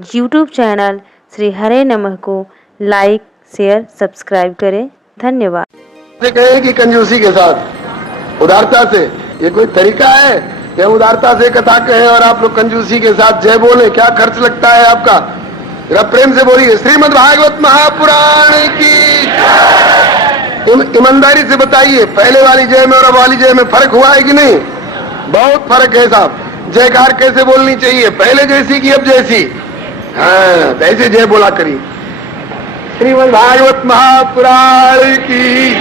YouTube channel Shri हरे नमः को like, share, subscribe करें। धन्यवाद। कहे कि कंजूसी के साथ, उदारता से, ये कोई तरीका है? क्या उदारता से कथा कहे और आप लोग कंजूसी के साथ जय बोले? क्या खर्च लगता है आपका? जरा प्रेम से बोलिए श्रीमद् भागवत महापुराण की। ईमानदारी से बताइए, पहले वाली जय में और अब वाली जय में फर्क हुआ है कि नहीं? बहुत फर्क है साहब। जयकार कैसे बोलनी चाहिए? पहले जैसी कि अब जैसी? हाँ, ऐसे जय बोला करिए। श्रीमद् भागवत महापुराण की।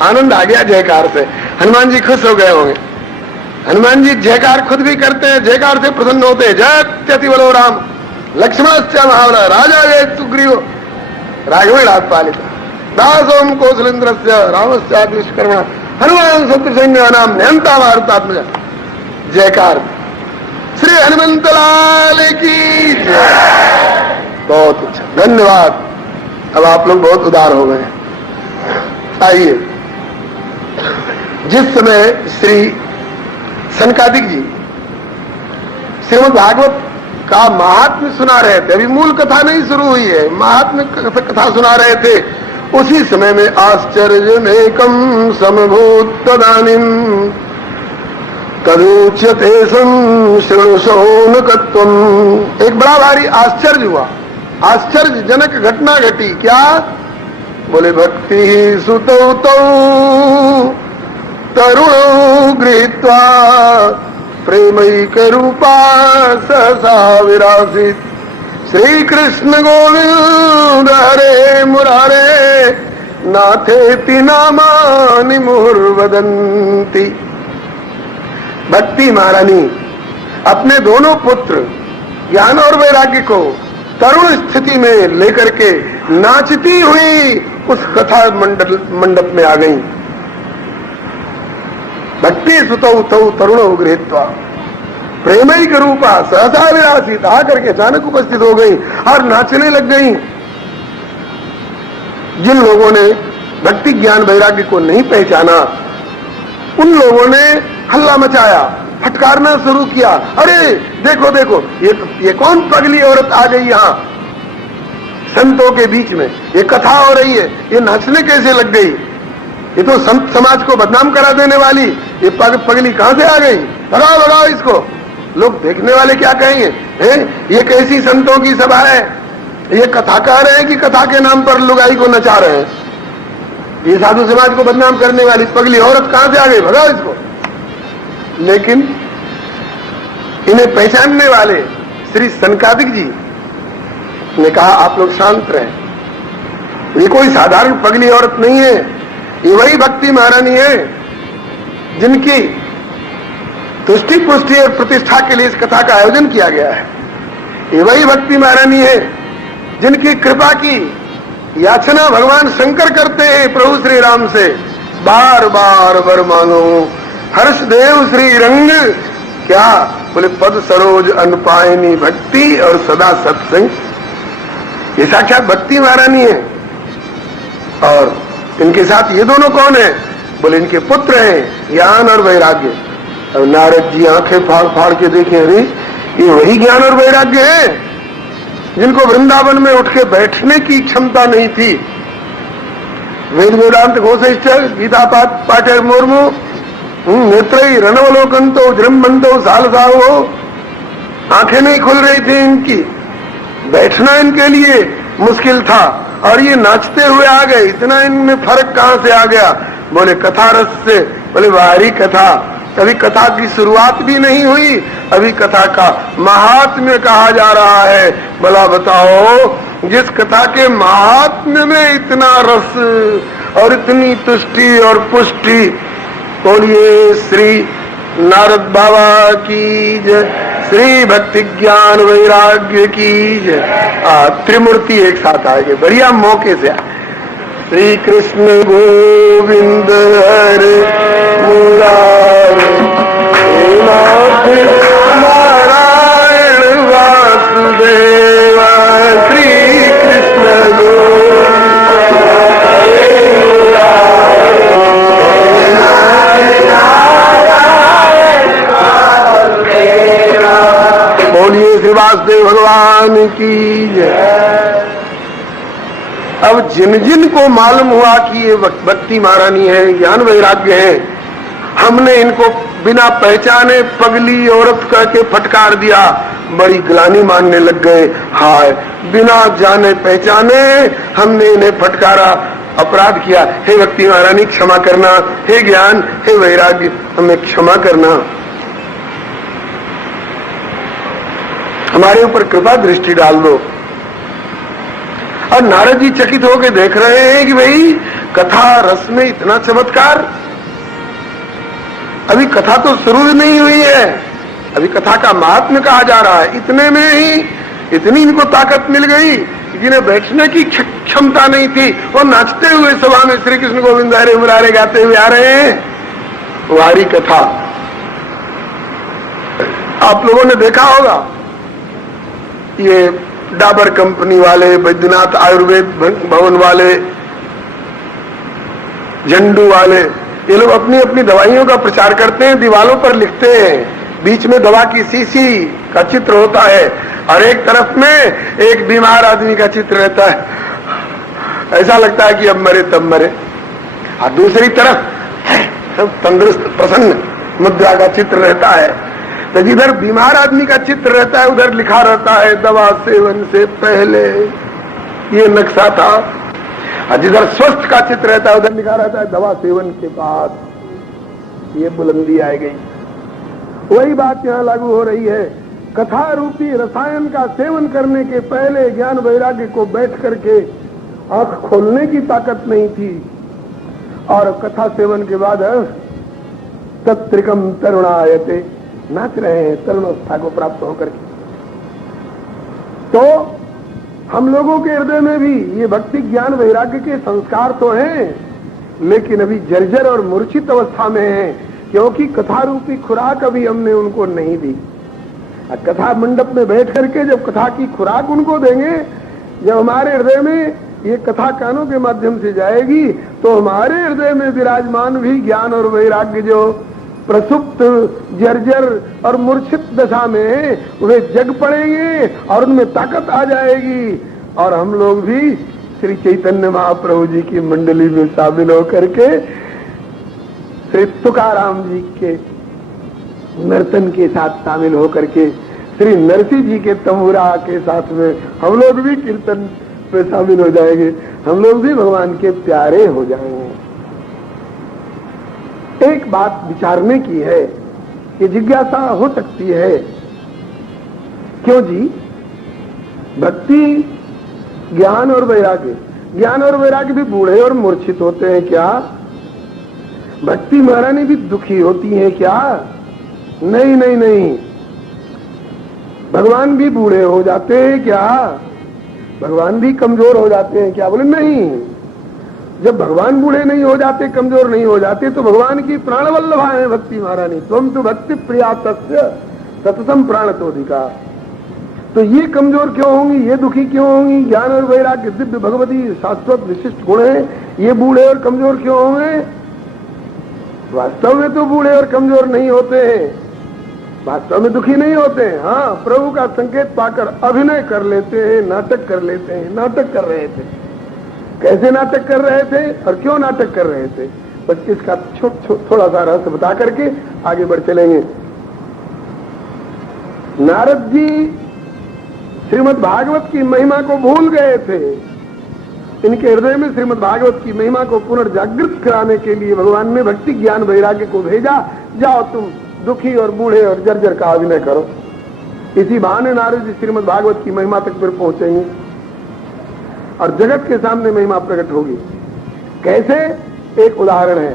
आनंद आ गया जयकार से। हनुमान जी खुश हो गए होंगे। हनुमान जी जयकार खुद भी करते हैं, जयकार से प्रसन्न होते हैं। जयत्यति बलो राम लक्ष्मणश्च महाबल राजा जय सुग्रीव राघवेण पालित दासोम कौशलेन्द्रस्य रामस्य दुष्कर्मण हनुमान शत्रुसैन्य नाम निहंता मारुतात्मज। जयकार श्री हनुमंत लाल की जय। बहुत अच्छा, धन्यवाद। अब आप लोग बहुत उदार हो गए। आइए, जिस समय श्री सनकादिक जी श्रीमद् भागवत का महात्म्य सुना रहे थे, अभी मूल कथा नहीं शुरू हुई है, महात्म्य कथा सुना रहे थे, उसी समय में आश्चर्यमेकं समभूत तदानीं तदुच्यते शृणुशौनकत्वम्। एक बड़ा भारी आश्चर्य हुआ, आश्चर्यजनक घटना घटी। क्या? बोले भक्ति सुतौ तौ तरुणौ गृहीत्वा प्रेमैक रूपा सहसा विरासित श्री कृष्ण गोविंद हरे मुरारे नाथेति नामानि मुहुर्वदन्ति। भक्ति महारानी अपने दोनों पुत्र ज्ञान और वैराग्य को तरुण स्थिति में लेकर के नाचती हुई उस कथा मंडप में आ गई। भक्ति सुतौ तौ तरुण गृहीत्वा प्रेमैक रूपा सहसा विरासित, आकर के अचानक उपस्थित हो गई और नाचने लग गई। जिन लोगों ने भक्ति ज्ञान वैराग्य को नहीं पहचाना, उन लोगों ने हल्ला मचाया, फटकारना शुरू किया। अरे देखो देखो, ये कौन पगली औरत आ गई यहाँ संतों के बीच में? ये कथा हो रही है, ये नाचने कैसे लग गई? ये तो संत समाज को बदनाम करा देने वाली ये पगली कहां से आ गई? भगाओ भगाओ इसको। लोग देखने वाले क्या कहेंगे? ये कैसी संतों की सभा है? ये कथा कह रहे हैं कि कथा के नाम पर लुगाई को नचा रहे हैं? ये साधु समाज को बदनाम करने वाली पगली औरत कहां से आ गई? भगाओ इसको। लेकिन इन्हें पहचानने वाले श्री सनकादिक जी ने कहा, आप लोग शांत रहें, ये कोई साधारण पगली औरत नहीं है, ये वही भक्ति महारानी है जिनकी तुष्टि पुष्टि और प्रतिष्ठा के लिए इस कथा का आयोजन किया गया है। ये वही भक्ति महारानी है जिनकी कृपा की याचना भगवान शंकर करते हैं प्रभु श्री राम से, बार बार वर मांगो हर्ष देव श्री रंग। क्या? बोले पद सरोज अनुपायनी भक्ति और सदा सत्संग। ये साक्षात भक्ति महारानी है। और इनके साथ ये दोनों कौन है? बोले इनके पुत्र हैं ज्ञान और वैराग्य। और नारद जी आंखें फाड़ फाड़ के देखे, अरे ये वही ज्ञान और वैराग्य है जिनको वृंदावन में उठ के बैठने की क्षमता नहीं थी। वेद वेदांत घोषिष्ठ गीता पाठक मुर्मू नेत्रई रणवलोकंतो जृंबंतो सालसाओ, आंखें नहीं खुल रही थी इनकी, बैठना इनके लिए मुश्किल था और ये नाचते हुए आ गए। इतना इनमें फर्क कहां से आ गया? बोले कथा रस से। बोले बाहरी कथा, अभी कथा की शुरुआत भी नहीं हुई, अभी कथा का महात्म्य कहा जा रहा है। भला बताओ, जिस कथा के महात्म्य में इतना रस और इतनी तुष्टि और पुष्टि। बोलिए श्री नारद बाबा की जय, श्री भक्ति ज्ञान वैराग्य की जय। त्रिमूर्ति एक साथ आएंगे, बढ़िया मौके से। श्री कृष्ण गोविंद हरे मुरारे नारायण वासुदेव। श्री कृष्ण बोलिए श्री वासुदेव भगवान की जय। अब जिन जिन को मालूम हुआ कि ये भक्ति महारानी है, ज्ञान वैराग्य है, हमने इनको बिना पहचाने पगली औरत करके फटकार दिया, बड़ी ग्लानि मानने लग गए। हाय, बिना जाने पहचाने हमने इन्हें फटकारा, अपराध किया। हे भक्ति महारानी क्षमा करना, हे ज्ञान, हे वैराग्य हमें क्षमा करना, हमारे ऊपर कृपा दृष्टि डाल दो। और नारद जी चकित होकर देख रहे हैं कि भाई कथा रस में इतना चमत्कार, अभी कथा तो शुरू नहीं हुई है, अभी कथा का महात्म्य कहा जा रहा है। इतने में ही इतनी इनको ताकत मिल गई, जिन्हें बैठने की क्षमता नहीं थी, वो नाचते हुए सभा में श्री कृष्ण गोविंद हरे मुरारे गाते हुए आ रहे हैं। वारी कथा आप लोगों ने देखा होगा, ये डाबर कंपनी वाले, बैद्यनाथ आयुर्वेद भवन वाले, झंडू वाले, ये लोग अपनी अपनी दवाइयों का प्रचार करते हैं, दीवालों पर लिखते हैं, बीच में दवा की शीशी का चित्र होता है और एक तरफ में एक बीमार आदमी का चित्र रहता है। ऐसा लगता है कि अब मरे तब मरे। और दूसरी तरफ तंदुरुस्त प्रसन्न मुद्रा का चित्र रहता है। तो जिधर बीमार आदमी का चित्र रहता है उधर लिखा रहता है दवा सेवन से पहले, ये नक्शा था। और जिधर स्वस्थ का चित्र रहता है उधर लिखा रहता है दवा सेवन के बाद, ये बुलंदी आ गई। वही बात यहाँ लागू हो रही है। कथा रूपी रसायन का सेवन करने के पहले ज्ञान वैराग्य को बैठ करके आंख खोलने की ताकत नहीं थी, और कथा सेवन के बाद तत्रिकम तरुणायते, नाच रहे हैं तरुणावस्था को प्राप्त होकर के। तो हम लोगों के हृदय में भी ये भक्ति ज्ञान वैराग्य के संस्कार तो हैं, लेकिन अभी जर्जर और मूर्छित अवस्था में हैं, क्योंकि कथा रूपी खुराक अभी हमने उनको नहीं दी। कथा मंडप में बैठ करके जब कथा की खुराक उनको देंगे, जब हमारे हृदय में ये कथा कानों के माध्यम से जाएगी, तो हमारे हृदय में विराजमान भी ज्ञान और वैराग्य जो प्रसुप्त जर्जर और मूर्छित दशा में वे जग पड़ेंगे और उनमें ताकत आ जाएगी, और हम लोग भी श्री चैतन्य महाप्रभु जी की मंडली में शामिल होकर के श्री तुकाराम जी के नर्तन के साथ शामिल होकर के श्री नरसिंह जी के तंबूरा के साथ में हम लोग भी कीर्तन में शामिल हो जाएंगे, हम लोग भी भगवान के प्यारे हो जाएंगे। एक बात विचारने की है कि जिज्ञासा हो सकती है, क्यों जी भक्ति ज्ञान और वैराग्य भी बूढ़े और मूर्छित होते हैं क्या? भक्ति महारानी भी दुखी होती है क्या? नहीं नहीं नहीं। भगवान भी बूढ़े हो जाते हैं क्या? भगवान भी कमजोर हो जाते हैं क्या? बोले नहीं। जब भगवान बूढ़े नहीं हो जाते, कमजोर नहीं हो जाते, तो भगवान की प्राणवल्लभा है भक्ति महारानी। तुम तो भक्ति प्रिया तस्य सततम प्राणतोधिका। तो ये कमजोर क्यों होंगी, ये दुखी क्यों होंगी? ज्ञान और वैराग्य दिव्य भगवती शाश्वत विशिष्ट गुण है, ये बूढ़े और कमजोर क्यों होंगे? वास्तव में तो बूढ़े और कमजोर नहीं होते हैं, वास्तव में दुखी नहीं होते हैं। हाँ, प्रभु का संकेत पाकर अभिनय कर लेते हैं, नाटक कर लेते हैं। नाटक कर रहे थे, कैसे नाटक कर रहे थे और क्यों नाटक कर रहे थे, बस इसका थोड़ा सा रहस्य बता करके आगे बढ़ चलेंगे। नारद जी श्रीमद् भागवत की महिमा को भूल गए थे। इनके हृदय में श्रीमद् भागवत की महिमा को पुनर्जागृत कराने के लिए भगवान ने भक्ति ज्ञान वैराग्य को भेजा। जाओ तुम दुखी और बूढ़े और जर्जर का अभिनय करो। इसी बहाने नारद जी श्रीमद् भागवत की महिमा तक फिर पहुंचेंगे और जगत के सामने महिमा प्रकट होगी। कैसे? एक उदाहरण है।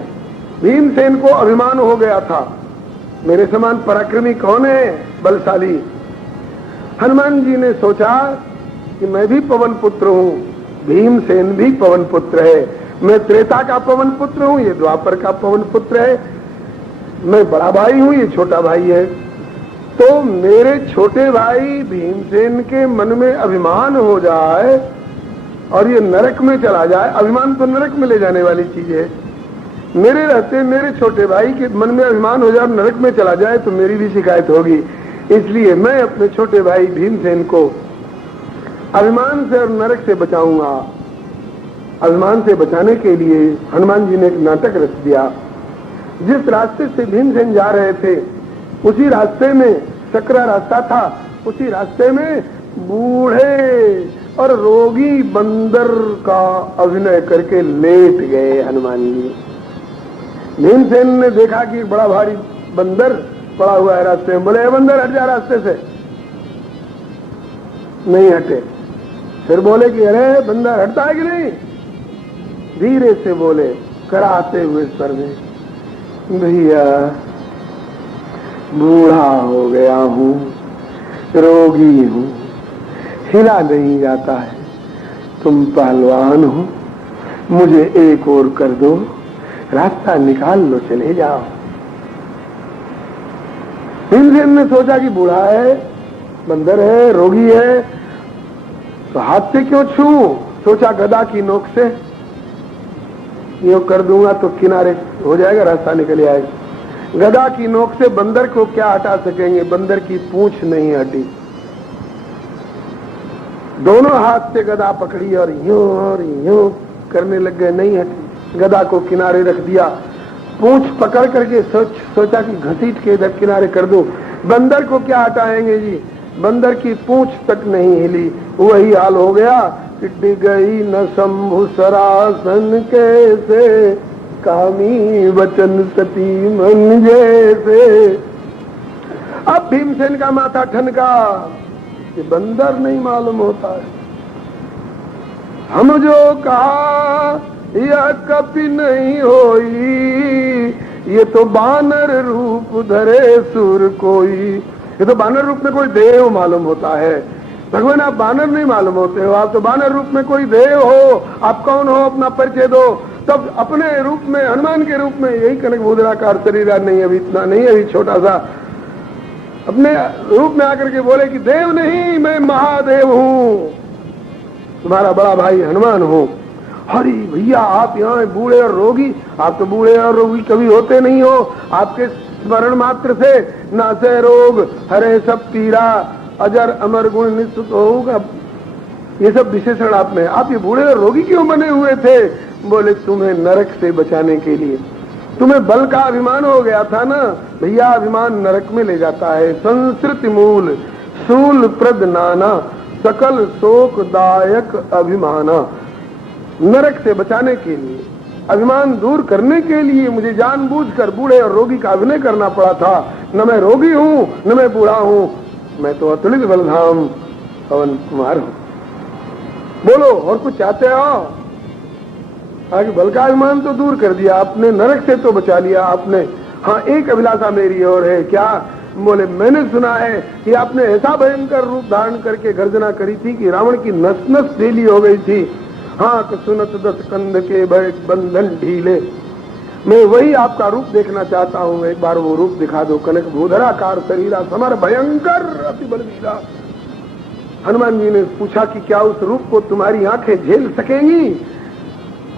भीमसेन को अभिमान हो गया था, मेरे समान पराक्रमी कौन है, बलशाली। हनुमान जी ने सोचा कि मैं भी पवन पुत्र हूं, भीमसेन भी पवन पुत्र है। मैं त्रेता का पवन पुत्र हूं, ये द्वापर का पवन पुत्र है। मैं बड़ा भाई हूं, ये छोटा भाई है। तो मेरे छोटे भाई भीमसेन के मन में अभिमान हो जाए और ये नरक में चला जाए। अभिमान तो नरक में ले जाने वाली चीज है। मेरे रहते मेरे छोटे भाई के मन में अभिमान हो जाए और नरक में चला जाए तो मेरी भी शिकायत होगी। इसलिए मैं अपने छोटे भाई भीमसेन को अभिमान से और नरक से बचाऊंगा। अभिमान से बचाने के लिए हनुमान जी ने एक नाटक रच दिया। जिस रास्ते से भीमसेन जा रहे थे उसी रास्ते में सकरा रास्ता था, उसी रास्ते में बूढ़े और रोगी बंदर का अभिनय करके लेट गए हनुमान जी। भीमसेन ने देखा कि बड़ा भारी बंदर पड़ा हुआ है रास्ते में। बोले बंदर हट जा रास्ते से। नहीं हटे। फिर बोले कि अरे बंदर हटता है कि नहीं? धीरे से बोले कराते हुए स्वर में, भैया बूढ़ा हो गया हूं, रोगी हूं, हिला नहीं जाता है, तुम पहलवान हो, मुझे एक और कर दो, रास्ता निकाल लो, चले जाओ। भीमसेन ने सोचा कि बूढ़ा है, बंदर है, रोगी है, तो हाथ से क्यों छूं? सोचा गदा की नोक से यूं कर दूंगा तो किनारे हो जाएगा, रास्ता निकल आएगा। गदा की नोक से बंदर को क्या हटा सकेंगे? बंदर की पूंछ नहीं हटी। दोनों हाथ से गदा पकड़ी और यूं करने लग गए, नहीं हटी। गदा को किनारे रख दिया, पूंछ पकड़ करके सोचा कि घसीट के इधर किनारे कर दो। बंदर को क्या हटाएंगे जी? बंदर की पूंछ तक नहीं हिली। वही हाल हो गया कि गई न शंभु सरासन कैसे, कामी वचन सती मन जैसे। अब भीमसेन का माथा ठनका कि बंदर नहीं मालूम होता है। हम जो कहा यह कभी नहीं होई, ये तो बानर रूप धरे सुर कोई। ये तो बानर रूप में कोई देव मालूम होता है। भगवान आप बानर नहीं मालूम होते हो, आप तो बानर रूप में कोई देव हो। आप कौन हो? अपना परिचय दो। तब अपने रूप में, हनुमान के रूप में, यही कनक भूधराकार शरीर नहीं, अभी इतना नहीं, अभी छोटा सा, अपने रूप में आकर के बोले कि देव नहीं, मैं महादेव हूं, तुम्हारा बड़ा भाई हनुमान हूं। अरे भैया आप यहाँ बूढ़े और रोगी, आप तो बूढ़े और रोगी कभी होते नहीं हो। आपके स्मरण मात्र से नासे रोग हरे सब पीड़ा, अजर अमर गुण निश्चित होगा। ये सब विशेषण आप में। आप ये बूढ़े और रोगी क्यों बने हुए थे? बोले तुम्हें नरक से बचाने के लिए। तुम्हें बल का अभिमान हो गया था ना भैया, अभिमान नरक में ले जाता है। संस्कृति मूल सूल प्रद नाना, सकल शोकदायक अभिमाना। नरक से बचाने के लिए, अभिमान दूर करने के लिए मुझे जानबूझकर बूढ़े और रोगी का अभिनय करना पड़ा था। न मैं रोगी हूं, न मैं बूढ़ा हूं, मैं तो अतुलित बलधाम पवन कुमार हूं। बोलो और कुछ चाहते हो? आगे बल का अभिमान तो दूर कर दिया आपने, नरक से तो बचा लिया आपने। हाँ, एक अभिलाषा मेरी और है। क्या? बोले मैंने सुना है कि आपने ऐसा भयंकर रूप धारण करके गर्जना करी थी कि रावण की नस नस ढीली हो गई थी। हाँ, सुनत दस कंध के भय बंधन ढीले। मैं वही आपका रूप देखना चाहता हूँ, एक बार वो रूप दिखा दो। कनक भूधराकार शरीरा समर भयंकर अति बलवीरा। हनुमान जी ने पूछा कि क्या उस रूप को तुम्हारी आंखें झेल सकेंगी?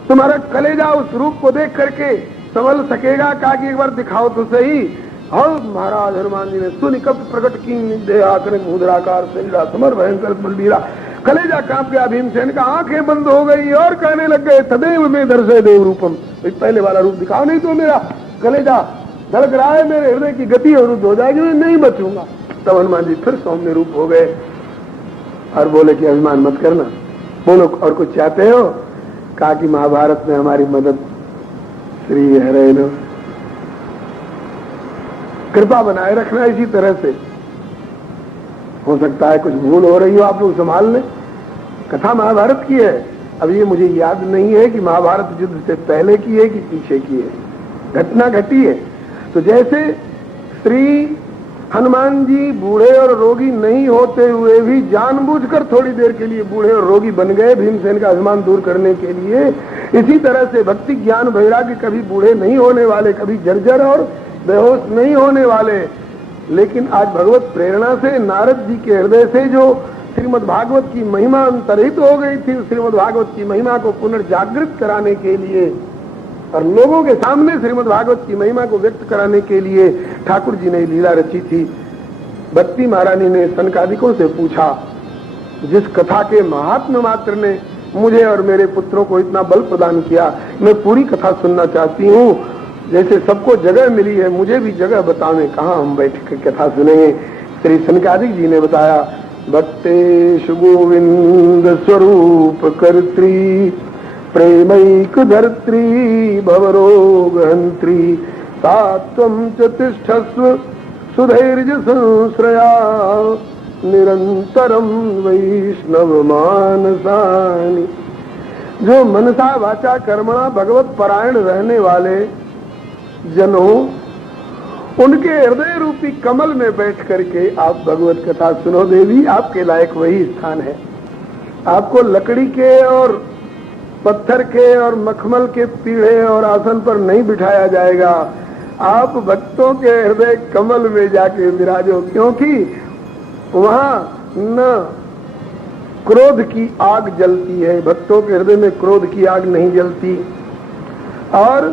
तुम्हारा कलेजा उस रूप को देख करके संभल सकेगा? कहा कि एक बार दिखाओ तो सही। और महाराज हनुमान जी ने सुनि कब प्रकट की देहा कनक भूधराकार शरीरा समर भयंकर बलवीरा। कलेजा कांप गया भीमसेन का, आंखें बंद हो गई और कहने लग गए तदेव में दर्शय देव रूपम। पहले वाला रूप दिखाओ नहीं तो मेरा कलेजा धड़क रहा है, मेरे हृदय की गति अवरुद्ध हो जाएगी, मैं नहीं बचूंगा। तब हनुमान जी फिर सौम्य रूप हो गए और बोले कि अभिमान मत करना। बोलो और कुछ चाहते हो? कहा कि महाभारत में हमारी मदद श्री हरे लो, कृपा बनाए रखना। इसी तरह से हो सकता है कुछ भूल हो रही हो, आप लोग संभाल लें। कथा महाभारत की है। अब ये मुझे याद नहीं है कि महाभारत युद्ध से पहले की है कि पीछे की है। घटना घटी है। तो जैसे श्री हनुमान जी बूढ़े और रोगी नहीं होते हुए भी जानबूझकर थोड़ी देर के लिए बूढ़े और रोगी बन गए भीमसेन का अभिमान दूर करने के लिए, इसी तरह से भक्ति ज्ञान वैराग्य कभी बूढ़े नहीं होने वाले, कभी जर्जर और बेहोश नहीं होने वाले। लेकिन आज भगवत प्रेरणा से नारद जी के हृदय से जो श्रीमद् भागवत की महिमा अंतर्हित हो गई थी, श्रीमद् भागवत की महिमा को पुनर्जागृत कराने के लिए और लोगों के सामने श्रीमद् भागवत की महिमा को व्यक्त कराने के लिए ठाकुर जी ने लीला रची थी। भक्ति महारानी ने सनकादिकों से पूछा, जिस कथा के महात्मा मात्र ने मुझे और मेरे पुत्रों को इतना बल प्रदान किया, मैं पूरी कथा सुनना चाहती हूँ। जैसे सबको जगह मिली है, मुझे भी जगह बतावे, कहाँ हम बैठ कर कथा सुनेंगे। श्री सनकादिक जी ने बताया, भक्तेषु गोविंद स्वरूप कर्त्री, प्रेमैक धर्त्री, भवरोग हंत्री, सात्वं च तिष्ठस्व सुधैर्य संश्रया, निरंतरम वैष्णव मानसानि। जो मनसा वाचा कर्मणा भगवत परायण रहने वाले जनों, उनके हृदय रूपी कमल में बैठ करके आप भगवत कथा सुनो। देवी, आपके लायक वही स्थान है। आपको लकड़ी के और पत्थर के और मखमल के पीढ़े और आसन पर नहीं बिठाया जाएगा। आप भक्तों के हृदय कमल में जाके विराजो, क्योंकि वहां न क्रोध की आग जलती है, भक्तों के हृदय में क्रोध की आग नहीं जलती, और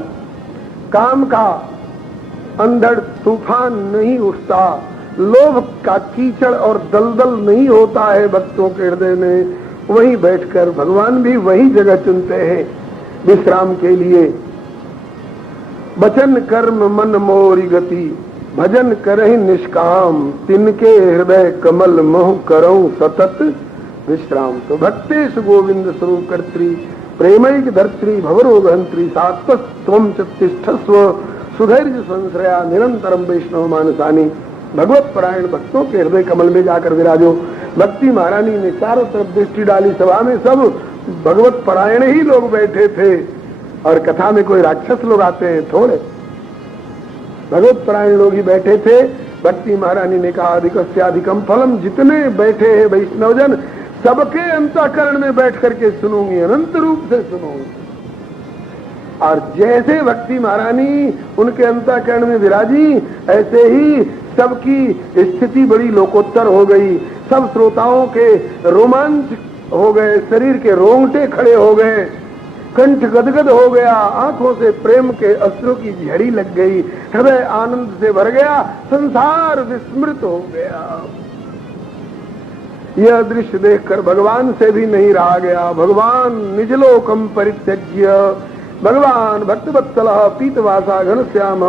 काम का अंधड़ तूफान नहीं उठता, लोभ का कीचड़ और दलदल नहीं होता है भक्तों के हृदय में। वहीं बैठकर भगवान भी वही जगह चुनते हैं विश्राम के लिए। वचन कर्म मन मोरी गति, भजन करहि निष्काम, तिनके हृदय कमल मोह करऊं सतत विश्राम। तो भक्तेषु गोविंद स्वरूप कर्त्री, प्रेमैक धर्त्री, भवरोगहंत्री, सात्वं च तिष्ठस्व सुधैर्य संश्रया, निरंतरम वैष्णव मानसानि। भगवत परायण भक्तों के हृदय कमल में जाकर विराजो। भक्ति महारानी ने चारों तरफ दृष्टि डाली, सभा में सब भगवत परायण ही लोग बैठे थे, और कथा में कोई राक्षस लोग आते हैं थोड़े, भगवत परायण लोग ही बैठे थे। भक्ति महारानी ने कहा, अधिकस्य अधिकम फलम, जितने बैठे हैं वैष्णवजन सबके अंतःकरण में बैठ करके सुनूंगी, अनंत रूप से सुनूंगी। और जैसे भक्ति महारानी उनके अंतःकरण में विराजी, ऐसे ही सबकी स्थिति बड़ी लोकोत्तर हो गई। सब श्रोताओं के रोमांच हो गए, शरीर के रोंगटे खड़े हो गए, कंठ गदगद हो गया, आंखों से प्रेम के अश्रु की झड़ी लग गई, हृदय आनंद से भर गया, संसार विस्मृत हो गया। यह दृश्य देखकर भगवान से भी नहीं रहा गया। भगवान निजलोकम परित्यज्य, भगवान भक्तवत्सलः पीतवासा घनश्याम,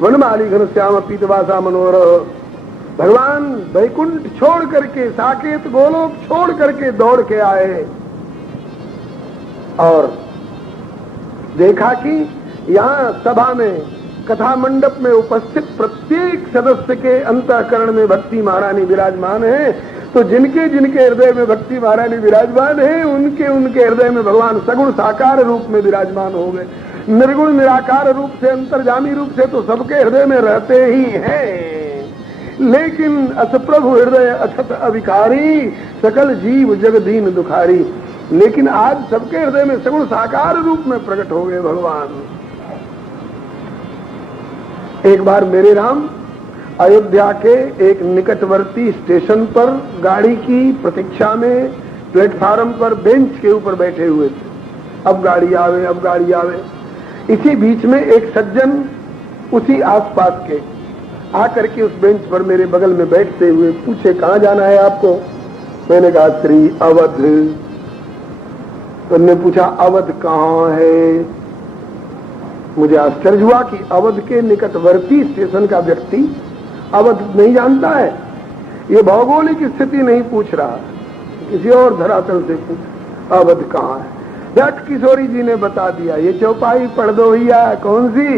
वनमाली घनश्याम पीतवासा मनोहर, भगवान वैकुंठ छोड़ करके, साकेत गोलोक छोड़ करके दौड़ के आए और देखा कि यहाँ सभा में, कथा मंडप में उपस्थित प्रत्येक सदस्य के अंतःकरण में भक्ति महारानी विराजमान है। तो जिनके जिनके हृदय में भक्ति महारानी विराजमान है, उनके उनके हृदय में भगवान सगुण साकार रूप में विराजमान हो गए। निर्गुण निराकार रूप से, अंतर्जामी रूप से तो सबके हृदय में रहते ही हैं, लेकिन असप्रभु हृदय अछत अविकारी, सकल जीव जग दीन दुखारी। लेकिन आज सबके हृदय में सगुण साकार रूप में प्रकट हो गए भगवान। एक बार मेरे राम अयोध्या के एक निकटवर्ती स्टेशन पर गाड़ी की प्रतीक्षा में प्लेटफार्म पर बेंच के ऊपर बैठे हुए थे। अब गाड़ी आवे, अब गाड़ी आवे। इसी बीच में एक सज्जन उसी आसपास के आकर के उस बेंच पर मेरे बगल में बैठते हुए पूछे, कहाँ जाना है आपको? मैंने कहा श्री अवध। तो उन्होंने पूछा, अवध कहाँ है? मुझे आश्चर्य हुआ कि अवध के निकटवर्ती स्टेशन का व्यक्ति अवध नहीं जानता है। ये भौगोलिक स्थिति नहीं पूछ रहा, किसी और धरातल से पूछ, अवध कहाँ है? जट किशोरी जी ने बता दिया, ये चौपाई पढ़ दो भैया। कौन सी?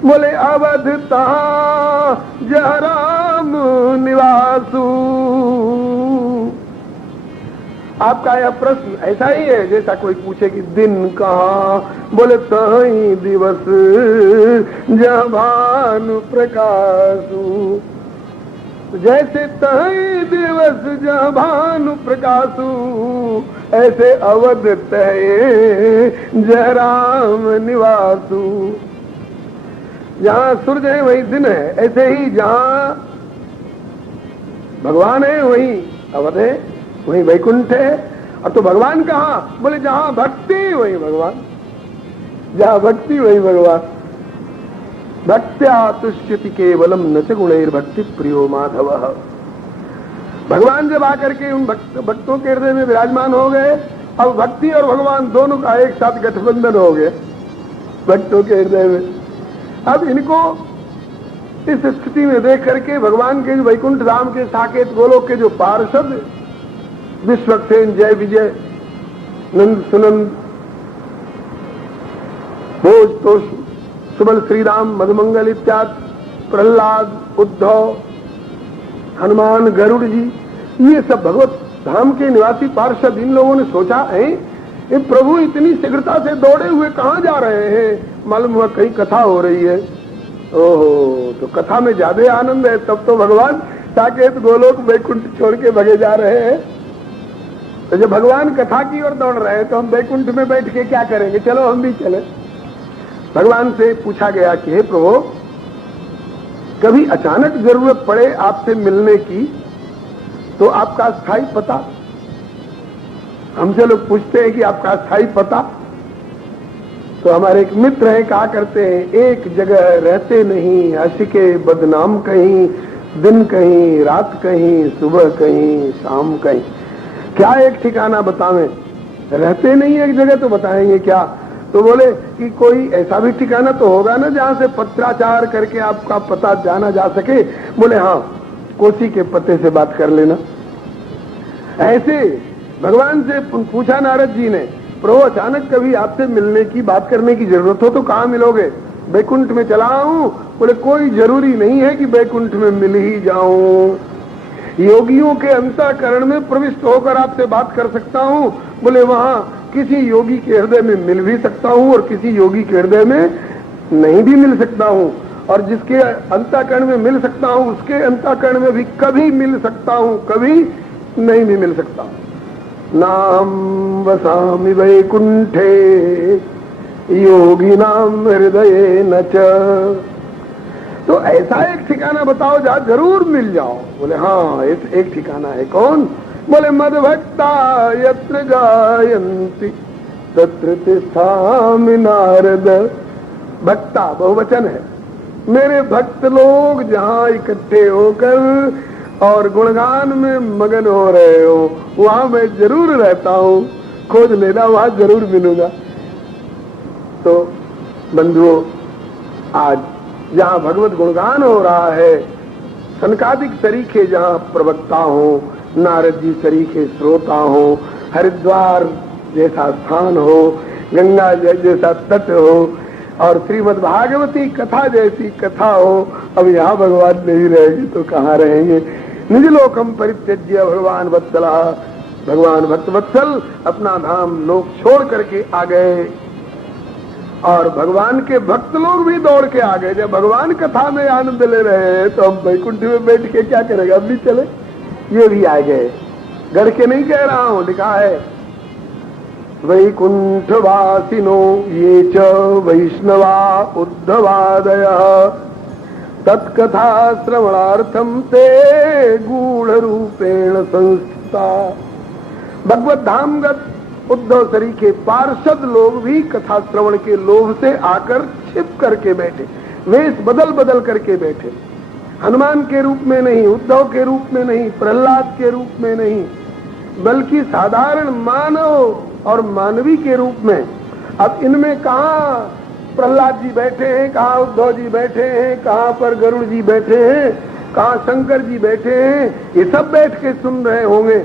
बोले अवध तहाँ जहाँ राम निवासु। आपका यह प्रश्न ऐसा ही है जैसा कोई पूछे कि दिन कहाँ? बोले तहीं दिवस जहाँ भानु प्रकाशु। जैसे तहीं दिवस जहाँ भानु प्रकाशु, ऐसे अवध तय जय राम निवासु। जहाँ सूरज है वही दिन है, ऐसे ही जहाँ भगवान है वही अवध है, वही वैकुंठ है। और तो भगवान कहाँ? बोले जहाँ भक्ति वही भगवान, जहाँ भक्ति वही भगवान। भक्त्या तुष्यति केवलम न च गुणैर्भक्ति प्रियो माधव। भगवान जब आकर के उन भक्तों के हृदय में विराजमान हो गए, अब भक्ति और भगवान दोनों का एक साथ गठबंधन हो गया भक्तों के हृदय में। अब इनको इस स्थिति में देख करके भगवान के वैकुंठ धाम के साकेत गोलोक के जो पार्षद विश्वक्सेन, जय विजय, नंद सुनंद, भोज तोष, सुबल श्रीराम, मधुमंगल इत्यादि, प्रहलाद, उद्धव, हनुमान, गरुड़ जी, ये सब भगवत धाम के निवासी पार्षद, इन लोगों ने सोचा है ये प्रभु इतनी शीघ्रता से दौड़े हुए कहां जा रहे हैं, मालूम हुआ कहीं कथा हो रही है। ओहो, तो कथा में ज्यादा आनंद है, तब तो भगवान साकेत गोलोक वैकुंठ छोड़ के भगे जा रहे हैं। तो जब भगवान कथा की ओर दौड़ रहे हैं तो हम वैकुंठ में बैठ के क्या करेंगे, चलो हम भी चले। भगवान से पूछा गया कि हे प्रभु, कभी अचानक जरूरत पड़े आपसे मिलने की तो आपका स्थायी पता, हमसे लोग पूछते हैं कि आपका स्थायी पता, तो हमारे एक मित्र हैं, कहा करते हैं, एक जगह रहते नहीं, आशिके बदनाम कहीं, दिन कहीं, रात कहीं, सुबह कहीं, शाम कहीं। क्या एक ठिकाना बतावें, रहते नहीं एक जगह तो बताएंगे क्या। तो बोले कि कोई ऐसा भी ठिकाना तो होगा ना जहां से पत्राचार करके आपका पता जाना जा सके। बोले हाँ, कोसी के पते से बात कर लेना। ऐसे भगवान से पूछा नारद जी ने, प्रभु अचानक कभी आपसे मिलने की, बात करने की जरूरत हो तो कहाँ मिलोगे, वैकुंठ में चला हूं। बोले कोई जरूरी नहीं है कि वैकुंठ में मिल ही जाऊं, योगियों के अंतःकरण में प्रविष्ट होकर आपसे बात कर सकता हूं। बोले वहां किसी योगी के हृदय में मिल भी सकता हूं और किसी योगी के हृदय में नहीं भी मिल सकता हूं, और जिसके अंतःकरण में मिल सकता हूं उसके अंतःकरण में भी कभी मिल सकता हूं, कभी नहीं भी मिल सकता हूं। नाम वसामि वैकुंठे योगी नाम हृदय न च। तो ऐसा एक ठिकाना बताओ जहां जरूर मिल जाओ। बोले हाँ, एक ठिकाना है। कौन? बोले मद्भक्ता यत्र गायन्ति तत्र तिष्ठामि नारद। भक्ता बहुवचन है, मेरे भक्त लोग जहां इकट्ठे होकर और गुणगान में मगन हो रहे हो वहां मैं जरूर रहता हूं, खोज लेना, वहां जरूर मिलूंगा। तो बंधुओं, आज जहां भगवत गुणगान हो रहा है, सनकादिक तरीके जहां प्रवक्ता हो, नारद जी तरीके श्रोता हो, हरिद्वार जैसा स्थान हो, गंगा जैसा तट हो और श्रीमद् भागवती कथा जैसी कथा हो, अब यहाँ भगवान नहीं रहेगी तो कहाँ रहेंगे। निज लोकम परित्यज्य भगवान वत्सला, भगवान भक्त वत्सल अपना धाम लोक छोड़ करके आ गए और भगवान के भक्त लोग भी दौड़ के आ गए। जब भगवान कथा में आनंद ले रहे हैं तो हम वैकुंठ में बैठ के क्या करेंगे, अब भी चले। ये भी आ गए, गढ़ के नहीं कह रहा हूं, लिखा है वैकुंठ वासिनो ये च वैष्णवा उद्धवादयः तत्कथा श्रवणार्थम ते गूढ़ रूपेण संस्थिता। भगवत धामगत उद्धव सरी के पार्षद लोग भी कथा श्रवण के लोभ से आकर छिप करके बैठे, वेश बदल बदल करके बैठे। हनुमान के रूप में नहीं, उद्धव के रूप में नहीं, प्रहलाद के रूप में नहीं, बल्कि साधारण मानव और मानवी के रूप में। अब इनमें कहाँ प्रहलाद जी बैठे हैं, कहाँ उद्धव जी बैठे हैं, कहाँ पर गरुड़ जी बैठे हैं, कहाँ शंकर जी बैठे हैं, ये सब बैठ के सुन रहे होंगे।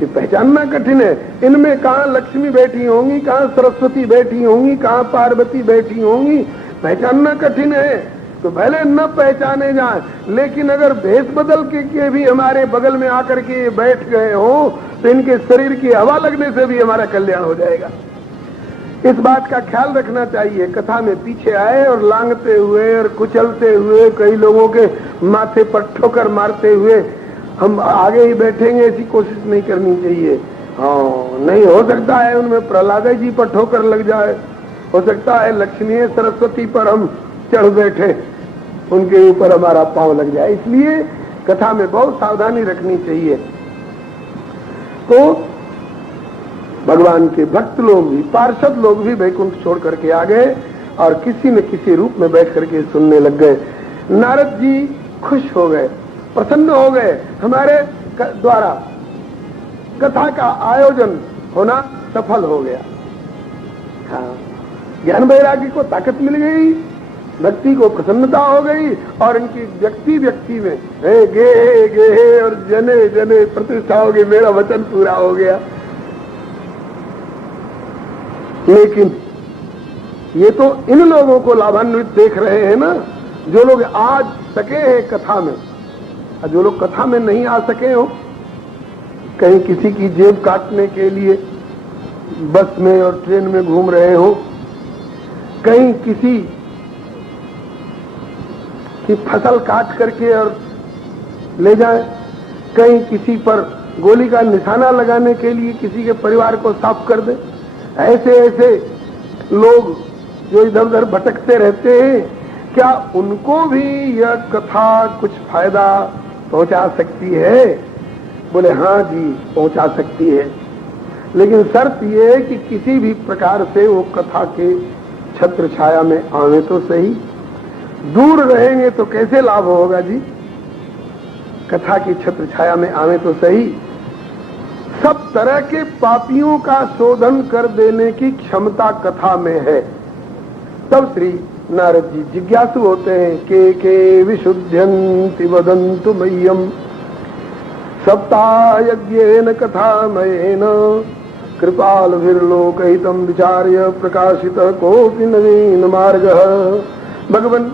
ये पहचानना कठिन है। इनमें कहाँ लक्ष्मी बैठी होंगी, कहाँ सरस्वती बैठी होंगी, कहाँ पार्वती बैठी होंगी, पहचानना कठिन है। तो भले न पहचाने जाए, लेकिन अगर भेष बदल के भी हमारे बगल में आकर के बैठ गए हो तो इनके शरीर की हवा लगने से भी हमारा कल्याण हो जाएगा। इस बात का ख्याल रखना चाहिए। कथा में पीछे आए और लांगते हुए और कुचलते हुए, कई लोगों के माथे पर ठोकर मारते हुए हम आगे ही बैठेंगे, ऐसी कोशिश नहीं करनी चाहिए। हाँ, नहीं हो सकता है उनमें प्रहलाद जी पर ठोकर लग जाए, हो सकता है लक्ष्मी सरस्वती पर हम चढ़ बैठे, उनके ऊपर हमारा पांव लग जाए। इसलिए कथा में बहुत सावधानी रखनी चाहिए। तो भगवान के भक्त लोग भी, पार्षद लोग भी वैकुंठ छोड़ करके आ गए और किसी न किसी रूप में बैठ करके सुनने लग गए। नारद जी खुश हो गए, प्रसन्न हो गए, हमारे द्वारा कथा का आयोजन होना सफल हो गया। हाँ, ज्ञान वैराग्य को ताकत मिल गई, भक्ति को प्रसन्नता हो गई, और इनकी व्यक्ति व्यक्ति में गे गे और जने जने प्रतिष्ठा हो गई, मेरा वचन पूरा हो गया। लेकिन ये तो इन लोगों को लाभान्वित देख रहे हैं ना, जो लोग आज सके हैं कथा में, और जो लोग कथा में नहीं आ सके हो, कहीं किसी की जेब काटने के लिए बस में और ट्रेन में घूम रहे हो, कहीं किसी की फसल काट करके और ले जाए, कहीं किसी पर गोली का निशाना लगाने के लिए किसी के परिवार को साफ कर दे, ऐसे ऐसे लोग जो इधर उधर भटकते रहते हैं, क्या उनको भी यह कथा कुछ फायदा पहुंचा सकती है? बोले हाँ जी, पहुंचा सकती है, लेकिन शर्त यह है कि किसी भी प्रकार से वो कथा के छत्र छाया में आवे तो सही। दूर रहेंगे तो कैसे लाभ होगा जी? कथा की छत्र छाया में आवे तो सही। सब तरह के पापियों का शोधन कर देने की क्षमता कथा में है। तब श्री नारद जी जिज्ञासु होते हैं, के विशुद्ध्यन्ति वदन्तु मह्यम सप्तायज्ञेन कथामयेन कृपालभिर्लोकहितं विचार्य प्रकाशितः कोऽपि नवीन मार्गः। भगवान,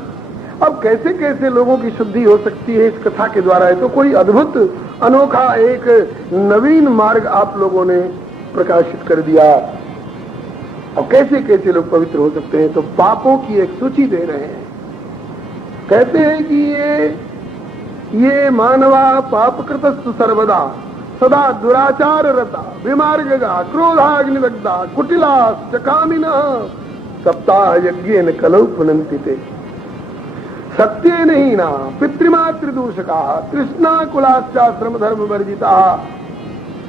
अब कैसे कैसे लोगों की शुद्धि हो सकती है इस कथा के द्वारा? है तो कोई अद्भुत अनोखा एक नवीन मार्ग आप लोगों ने प्रकाशित कर दिया। अब कैसे कैसे लोग पवित्र हो सकते हैं? तो पापों की एक सूची दे रहे हैं। कहते हैं कि ये मानवा पापकृतस्तु सर्वदा सदा दुराचार रता विमार्गगा क्रोधाग्निदग्धा कुटिलाश्च कामिनः सप्ताह यज्ञेन कलौ पुनन्ति ते सत्येन हीना पितृमातृदूषका तृष्णा कुलाश्चाश्रम धर्म वर्जिता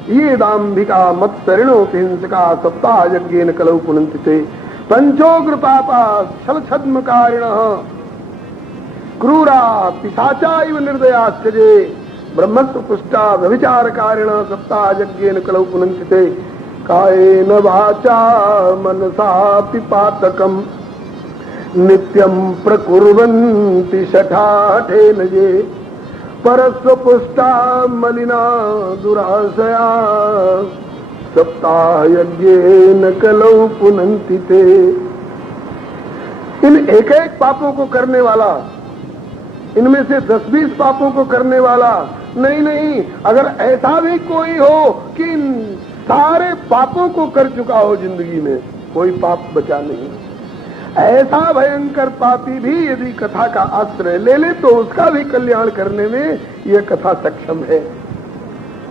ये दाम्भिका मत्सरिणोऽपि हिंसका सप्ताह यज्ञेन कलौ पुनन्ति ते पंचोग्र पापा छलछद्मकारिणः क्रूरा पिशाचा इव निर्दयाश्च ये ब्रह्मस्व पुष्टा व्यभिचारकारिणः सप्ताह यज्ञेन कलौ पुनन्ति ते कायेन वाचा मनसापि पातकम् नित्यं प्रकुर्वन्ति शठाठेन ये परस्वपुष्टा मलिना दुराशया सप्ताह यज्ञेन कलौ पुनन्ति ते। इन एक एक पापों को करने वाला, इनमें से 10-20 पापों को करने वाला नहीं, अगर ऐसा भी कोई हो कि सारे पापों को कर चुका हो, जिंदगी में कोई पाप बचा नहीं, ऐसा भयंकर पापी भी यदि कथा का आश्रय ले ले तो उसका भी कल्याण करने में यह कथा सक्षम है।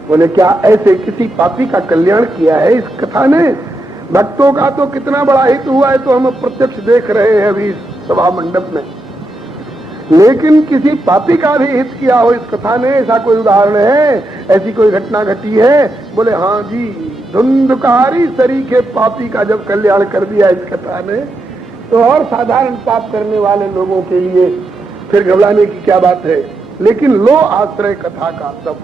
बोले क्या ऐसे किसी पापी का कल्याण किया है इस कथा ने? भक्तों का तो कितना बड़ा हित हुआ है तो हम प्रत्यक्ष देख रहे हैं अभी सभा मंडप में, लेकिन किसी पापी का भी हित किया हो इस कथा ने, ऐसा कोई उदाहरण है? ऐसी कोई घटना घटी है? बोले हाँ जी, धुंधकारी सरीखे पापी का जब कल्याण कर दिया इस कथा ने, तो और साधारण पाप करने वाले लोगों के लिए फिर घबराने की क्या बात है। लेकिन लो आश्रय कथा का। सब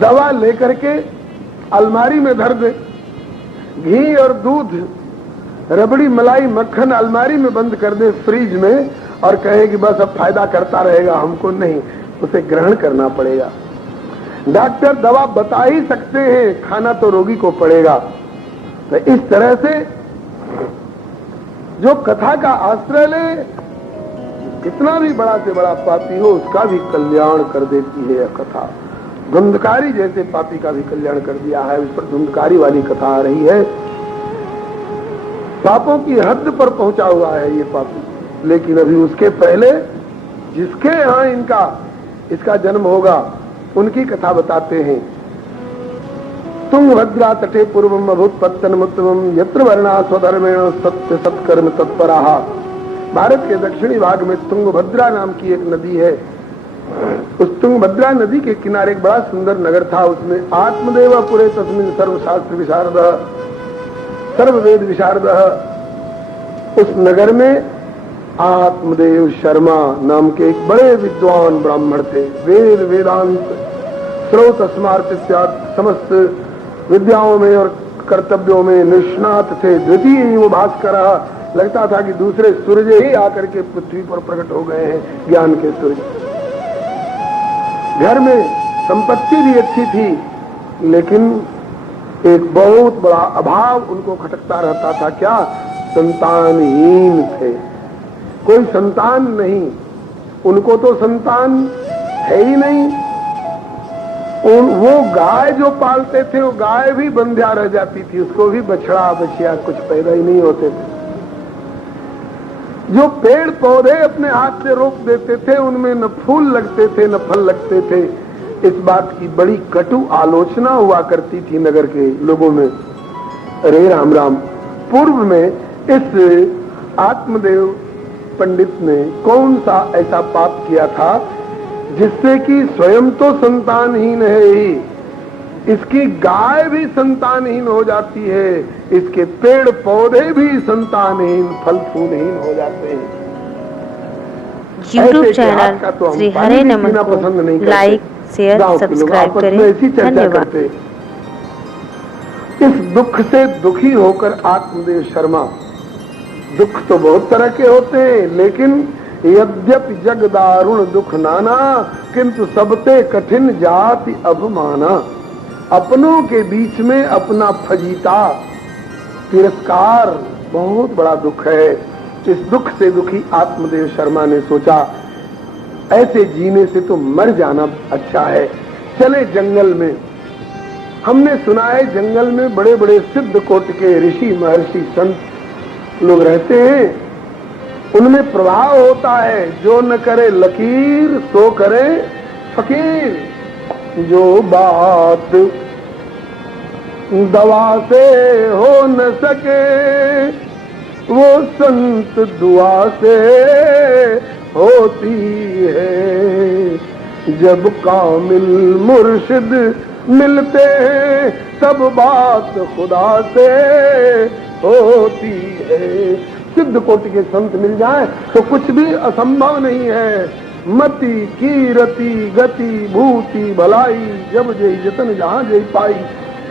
दवा लेकर के अलमारी में धर दे, घी और दूध, रबड़ी, मलाई, मक्खन अलमारी में बंद कर दे फ्रिज में, और कहे कि बस अब फायदा करता रहेगा, हमको नहीं, उसे ग्रहण करना पड़ेगा। डॉक्टर दवा बता ही सकते हैं, खाना तो रोगी को पड़ेगा। तो इस तरह से जो कथा का आश्रय ले, कितना भी बड़ा से बड़ा पापी हो उसका भी कल्याण कर देती है यह कथा। धुंधकारी जैसे पापी का भी कल्याण कर दिया है। इस पर धुंधकारी वाली कथा आ रही है। पापों की हद पर पहुंचा हुआ है ये पापी, लेकिन अभी उसके पहले जिसके यहाँ इसका जन्म होगा उनकी कथा बताते हैं। तुंगभद्रा तटे पूर्वम अभूत पत्तनमुत्तमम यत्र वर्णा स्वधर्मेण सत्य सत्कर्म तत्पराः। भारत के दक्षिणी भाग में तुंगभद्रा नाम की एक नदी है। उस तुंगभद्रा नदी के किनारे एक बड़ा सुंदर नगर था। उसमें आत्मदेव पुरे तस्मिन् सर्वशास्त्र विशारद सर्ववेद विशारदः। उस नगर में आत्मदेव शर्मा नाम के एक बड़े विद्वान ब्राह्मण थे। वेद वेदांत स्रोत स्मार्त समस्त विद्याओं में और कर्तव्यों में निष्णात थे। द्वितीय वो भास्कर, लगता था कि दूसरे सूर्य ही आकर के पृथ्वी पर प्रकट हो गए हैं, ज्ञान के सूर्य। घर में संपत्ति भी अच्छी थी, लेकिन एक बहुत बड़ा अभाव उनको खटकता रहता था। क्या? संतानहीन थे, कोई संतान नहीं। उनको तो संतान है ही नहीं। वो गाय जो पालते थे, वो गाय भी बंध्या रह जाती थी, उसको भी बछड़ा बछिया कुछ पैदा ही नहीं होते थे। जो पेड़ पौधे अपने हाथ से रोप देते थे, उनमें न फूल लगते थे न फल लगते थे। इस बात की बड़ी कटु आलोचना हुआ करती थी नगर के लोगों में। अरे राम राम, पूर्व में इस आत्मदेव पंडित ने कौन सा ऐसा पाप किया था जिससे कि स्वयं तो संतानहीन है ही, इसकी गाय भी संतानहीन हो जाती है, इसके पेड़ पौधे भी संतानहीन फल फूलहीन हो जाते हैं। यूट्यूब चैनल श्री हरे नमः को लाइक शेयर सब्सक्राइब करें। धन्यवाद। इस दुख से दुखी होकर आत्मदेव शर्मा, दुख तो बहुत तरह के होते हैं, लेकिन यद्यपि जग दारुण दुख नाना, किंतु सबते कठिन जाति अभिमाना। अपनों के बीच में अपना फजीता, तिरस्कार बहुत बड़ा दुख है। इस दुख से दुखी आत्मदेव शर्मा ने सोचा, ऐसे जीने से तो मर जाना अच्छा है, चले जंगल में। हमने सुना है जंगल में बड़े बड़े सिद्ध कोटि के ऋषि महर्षि संत लोग रहते हैं, उनमें प्रभाव होता है। जो न करे लकीर सो करे फकीर, जो बात दवा से हो न सके वो संत दुआ से होती है। जब कामिल मुर्शिद मिलते हैं तब बात खुदा से होती है। सिद्ध कोटि के संत मिल जाए तो कुछ भी असंभव नहीं है। मति कीरति गति भूति भलाई, जब जय जतन जहाँ जय पाई,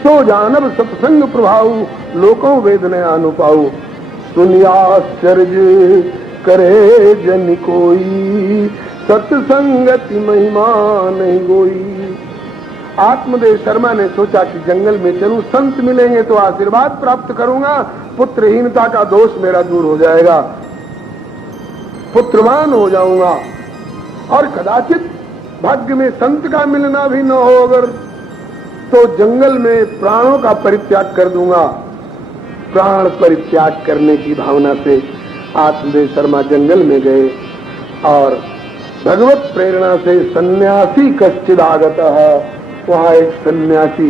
सो जानब सत्संग प्रभाव, लोकों वेदने अनुपाऊ। सुनियाश्चर्य करे जन कोई, सत्संगति महिमा नहीं गोई। आत्मदेव शर्मा ने सोचा कि जंगल में चलूं, संत मिलेंगे तो आशीर्वाद प्राप्त करूंगा, पुत्रहीनता का दोष मेरा दूर हो जाएगा, पुत्रवान हो जाऊंगा, और कदाचित भाग्य में संत का मिलना भी न हो अगर, तो जंगल में प्राणों का परित्याग कर दूंगा। प्राण परित्याग करने की भावना से आत्मदेव शर्मा जंगल में गए और भगवत प्रेरणा से सन्यासी कश्चिदागत है, वहां एक सन्यासी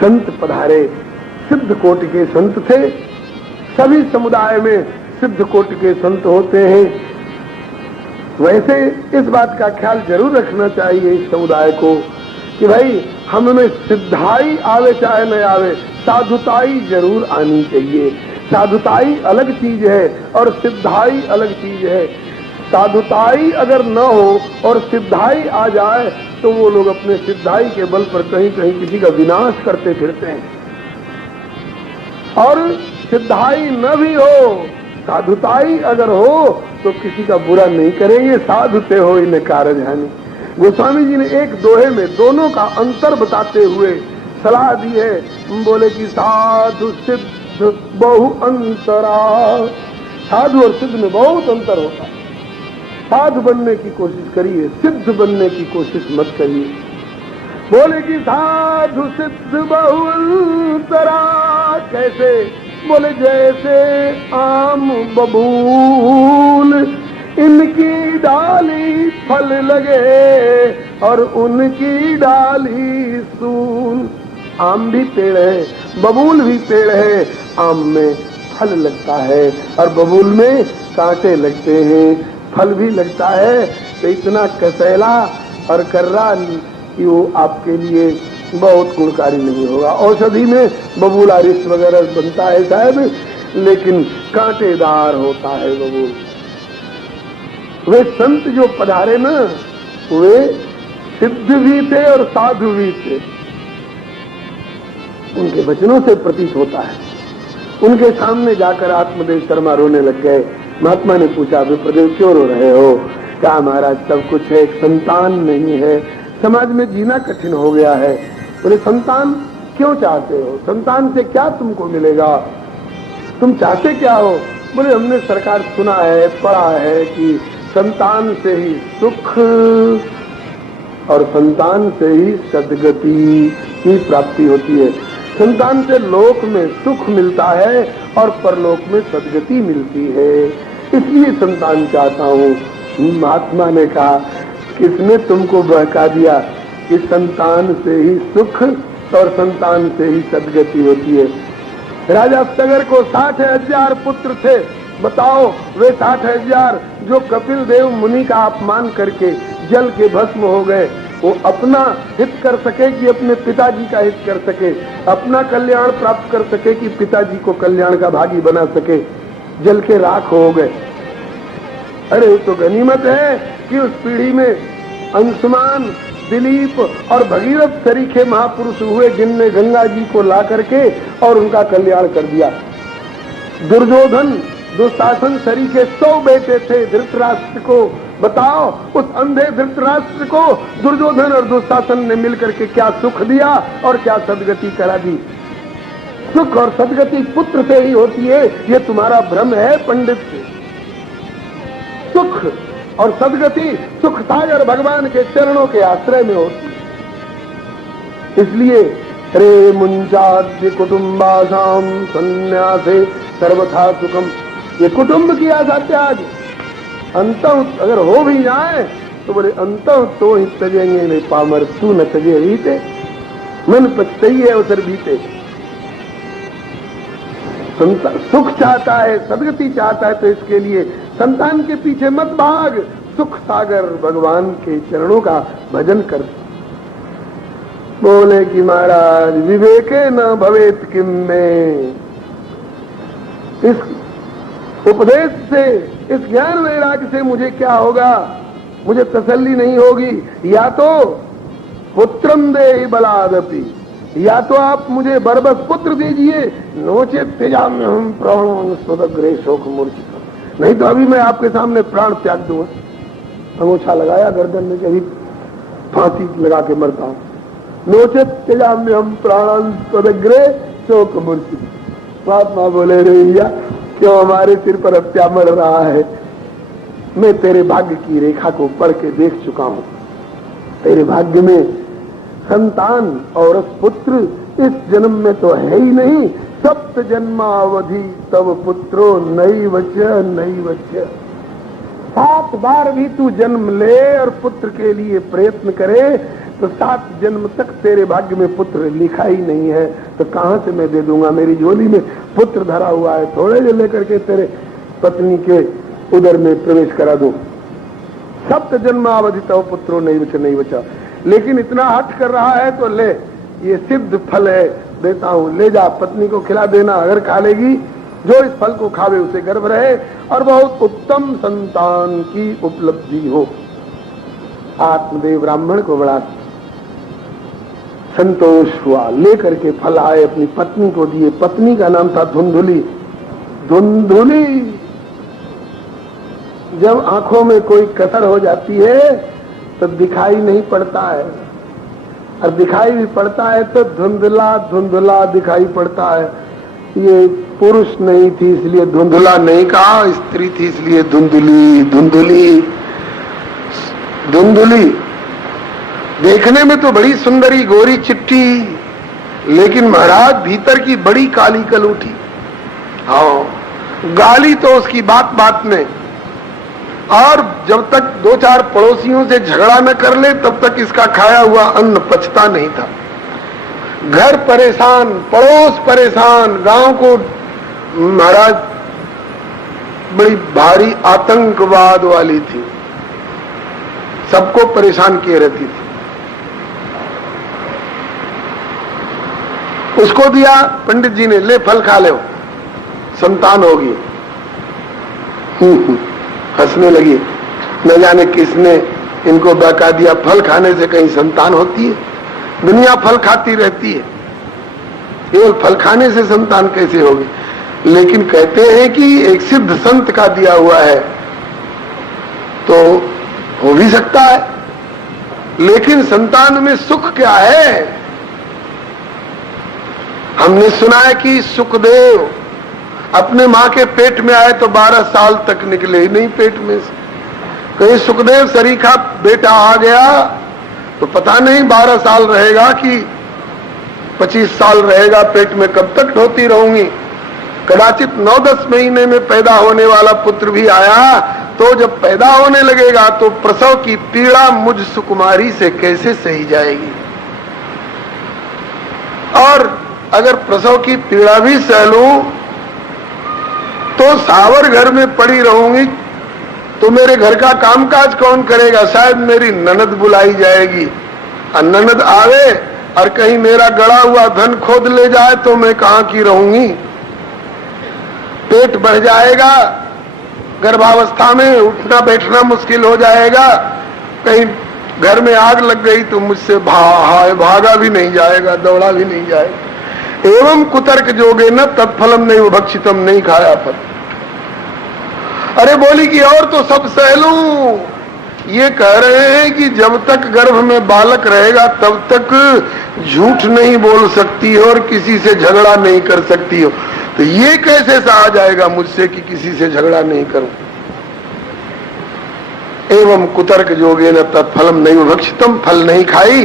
संत पधारे। सिद्ध कोटि के संत थे, सभी समुदाय में सिद्ध कोटि के संत होते हैं। वैसे इस बात का ख्याल जरूर रखना चाहिए इस समुदाय को कि भाई हमें सिद्धाई आवे चाहे न आवे, साधुताई जरूर आनी चाहिए। साधुताई अलग चीज है और सिद्धाई अलग चीज है। साधुताई अगर न हो और सिद्धाई आ जाए तो वो लोग अपने सिद्धाई के बल पर कहीं कहीं किसी का विनाश करते फिरते हैं। और सिद्धाई न भी हो, साधुताई अगर हो तो किसी का बुरा नहीं करेंगे। साधुते हो इन कारज हानि। गोस्वामी जी ने एक दोहे में दोनों का अंतर बताते हुए सलाह दी है। बोले कि साधु सिद्ध बहु अंतरा, साधु और सिद्ध में बहुत अंतर होता है। साधु बनने की कोशिश करिए, सिद्ध बनने की कोशिश मत करिए। बोले कि साधु सिद्ध बहु अंतरा कैसे? बोले जैसे आम बबूल, इनकी डाली फल लगे और उनकी डाली सूल। आम भी पेड़ है, बबूल भी पेड़ है, आम में फल लगता है और बबूल में कांटे लगते हैं, फल भी लगता है। तो इतना कसैला और कर्रा कि वो आपके लिए बहुत गुणकारी नहीं होगा। औषधि में बबूला रिस वगैरह बनता है शायद, लेकिन कांटेदार होता है बबूल। वे संत जो पधारे ना, वे सिद्ध भी थे और साधु भी थे। उनके वचनों से प्रतीत होता है। उनके सामने जाकर आत्मदेव शर्मा रोने लग गए। महात्मा ने पूछा, विप्रदेव क्यों रो रहे हो? क्या महाराज सब कुछ है, एक संतान नहीं है, समाज में जीना कठिन हो गया है। बोले संतान क्यों चाहते हो? संतान से क्या तुमको मिलेगा? तुम चाहते क्या हो? बोले हमने सरकार सुना है, पढ़ा है कि संतान से ही सुख और संतान से ही सद्गति की प्राप्ति होती है। संतान से लोक में सुख मिलता है और परलोक में सद्गति मिलती है, इसलिए संतान चाहता हूँ। महात्मा ने कहा, किसने तुमको बहका दिया कि संतान से ही सुख और संतान से ही सद्गति होती है? राजा सगर को 60,000 पुत्र थे। बताओ, वे 60,000 जो कपिल देव मुनि का अपमान करके जल के भस्म हो गए, वो अपना हित कर सके कि अपने पिताजी का हित कर सके, अपना कल्याण प्राप्त कर सके कि पिताजी को कल्याण का भागी बना सके, जल के राख हो गए। अरे वो तो गनीमत है कि उस पीढ़ी में अंशुमान, दिलीप और भगीरथ सरीखे महापुरुष हुए, जिनने गंगा जी को ला करके और उनका कल्याण कर दिया। दुर्योधन, दुशासन सरीखे 100 बेटे थे धृतराष्ट्र को। बताओ, उस अंधे धृतराष्ट्र को दुर्योधन और दुशासन ने मिलकर के क्या सुख दिया और क्या सदगति करा दी। सुख और सदगति पुत्र से ही होती है, ये तुम्हारा भ्रम है पंडित। सुख और सदगति सुख सागर भगवान के चरणों के आश्रय में होती है। इसलिए रे मुंचाद्य कुटुम्बासाम संन्यासे सर्वथा सुखम, ये कुटुंब की आशा त्याग। अंत अगर हो भी जाए तो बोले अंत तो ही तजेंगे नहीं पामर, तू न तजे बीते, मन पछताई है उधर बीते। सुख चाहता है, सदगति चाहता है, तो इसके लिए संतान के पीछे मत भाग, सुख सागर भगवान के चरणों का भजन कर। बोले कि महाराज विवेके न भवेत किम में, इस उपदेश से, इस ज्ञान वैराग्य से मुझे क्या होगा? मुझे तसल्ली नहीं होगी। या तो पुत्रम दे बलादपि, या तो आप मुझे बरबस पुत्र दीजिए, नोचे तेजाम्य हम प्राणों स्वदग्रे शोक मूर्छित, नहीं तो अभी मैं आपके सामने प्राण त्याग दूंगा। अंगूछा लगाया गर्दन में, कभी फांसी लगा के मरता हूं। नोचे तेजाम्य हम प्राण स्वदग्रे शोक मूर्छित। महात्मा बोले, रे भैया क्यों हमारे सिर पर हत्या मर रहा है? मैं तेरे भाग्य की रेखा को पढ़ के देख चुका हूं। तेरे भाग्य में संतान और पुत्र इस जन्म में तो है ही नहीं। सप्त जन्मावधि तब पुत्रो नई वच। 7 बार भी तू जन्म ले और पुत्र के लिए प्रयत्न करे तो 7 जन्म तक तेरे भाग्य में पुत्र लिखा ही नहीं है, तो कहां से मैं दे दूंगा? मेरी झोली में पुत्र धरा हुआ है, थोड़े जो लेकर के तेरे पत्नी के उदर में प्रवेश करा दो। सप्त जन्मावधि तब पुत्रो नहीं बचा। लेकिन इतना हट कर रहा है तो ले, ये सिद्ध फल है, देता हूं, ले जा, पत्नी को खिला देना। अगर खा लेगी, जो इस फल को खावे उसे गर्भ रहे और बहुत उत्तम संतान की उपलब्धि हो। आत्मदेव ब्राह्मण को बड़ा संतोष हुआ, लेकर के फल आए, अपनी पत्नी को दिए। पत्नी का नाम था धुंधुली। धुंधुली जब आंखों में कोई कसर हो जाती है तो दिखाई नहीं पड़ता है, और दिखाई भी पड़ता है तो धुंधला धुंधला दिखाई पड़ता है। ये पुरुष नहीं थी इसलिए धुंधला नहीं कहा, स्त्री थी इसलिए धुंधुली। धुंधुली धुंधुली देखने में तो बड़ी सुंदरी गोरी चिट्टी, लेकिन महाराज भीतर की बड़ी काली कलूठी। हाँ, गाली तो उसकी बात बात में, और जब तक 2-4 पड़ोसियों से झगड़ा न कर ले तब तक इसका खाया हुआ अन्न पचता नहीं था। घर परेशान, पड़ोस परेशान, गांव को महाराज बड़ी भारी आतंकवाद वाली थी, सबको परेशान किए रहती थी। उसको दिया, पंडित जी ने ले फल खा लो, संतान होगी। हंसने लगी, न जाने किसने इनको बहका दिया, फल खाने से कहीं संतान होती है? दुनिया फल खाती रहती है, केवल फल खाने से संतान कैसे होगी? लेकिन कहते हैं कि एक सिद्ध संत का दिया हुआ है तो हो भी सकता है। लेकिन संतान में सुख क्या है? हमने सुना है कि सुखदेव अपने मां के पेट में आए तो 12 साल तक निकले ही नहीं पेट में से। कहीं सुखदेव सरीखा बेटा आ गया तो पता नहीं 12 साल रहेगा कि 25 साल रहेगा पेट में, कब तक ढोती रहूंगी। कदाचित 9-10 महीने में पैदा होने वाला पुत्र भी आया तो जब पैदा होने लगेगा तो प्रसव की पीड़ा मुझ सुकुमारी से कैसे सही जाएगी? और अगर प्रसव की पीड़ा भी सह लूं तो सावर घर में पड़ी रहूंगी तो मेरे घर का कामकाज कौन करेगा? शायद मेरी ननद बुलाई जाएगी, और ननद आवे और कहीं मेरा गड़ा हुआ धन खोद ले जाए तो मैं कहां की रहूंगी? पेट बढ़ जाएगा, गर्भावस्था में उठना बैठना मुश्किल हो जाएगा, कहीं घर में आग लग गई तो मुझसे भागा भी नहीं जाएगा, दौड़ा भी नहीं जाएगा। एवं कुतर्क जोगे न तत्फलम नहीं भक्षितम, नहीं खाया फल। अरे बोली कि और तो सब सह लूं, ये कह रहे हैं कि जब तक गर्भ में बालक रहेगा तब तक झूठ नहीं बोल सकती हो और किसी से झगड़ा नहीं कर सकती हो, तो ये कैसे सहा जाएगा मुझसे कि किसी से झगड़ा नहीं करूं? एवं कुतर्क जोगे न तत्फलम नहीं भक्षितम, फल नहीं खाई।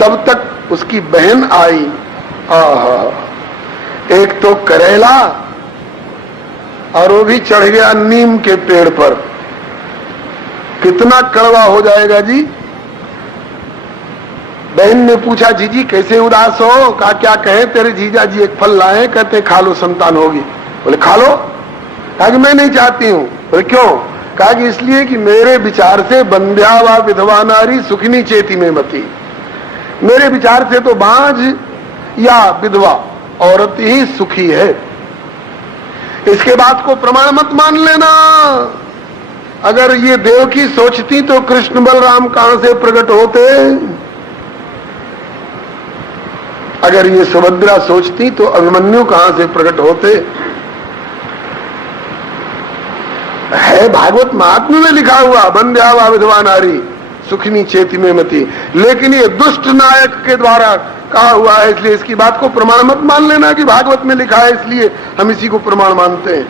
तब तक उसकी बहन आई, एक तो करेला और वो भी चढ़ गया नीम के पेड़ पर। कितना कड़वा हो जाएगा जी। बहन ने पूछा, जीजी कैसे उदास हो? कहा क्या कहे, तेरे जीजा जी एक फल लाए, कहते खा लो संतान होगी। बोले खा लो। कहा कि मैं नहीं चाहती हूं। बोले क्यों? कहा कि इसलिए कि मेरे विचार से बंध्या व विधवा नारी सुखिनी चेती में मती। मेरे विचार से तो बांझ या विधवा औरत ही सुखी है। इसके बात को प्रमाण मत मान लेना। अगर ये देवकी सोचती तो कृष्ण बलराम कहां से प्रकट होते? अगर ये सुभद्रा सोचती तो अभिमन्यु कहां से प्रकट होते? है भागवत महात्म्य में लिखा हुआ, बंध्या व विधवा नारी सुखिनी चेती में मती। लेकिन ये दुष्ट नायक के द्वारा कहा हुआ है, इसलिए इसकी बात को प्रमाण मत मान लेना कि भागवत में लिखा है इसलिए हम इसी को प्रमाण मानते हैं।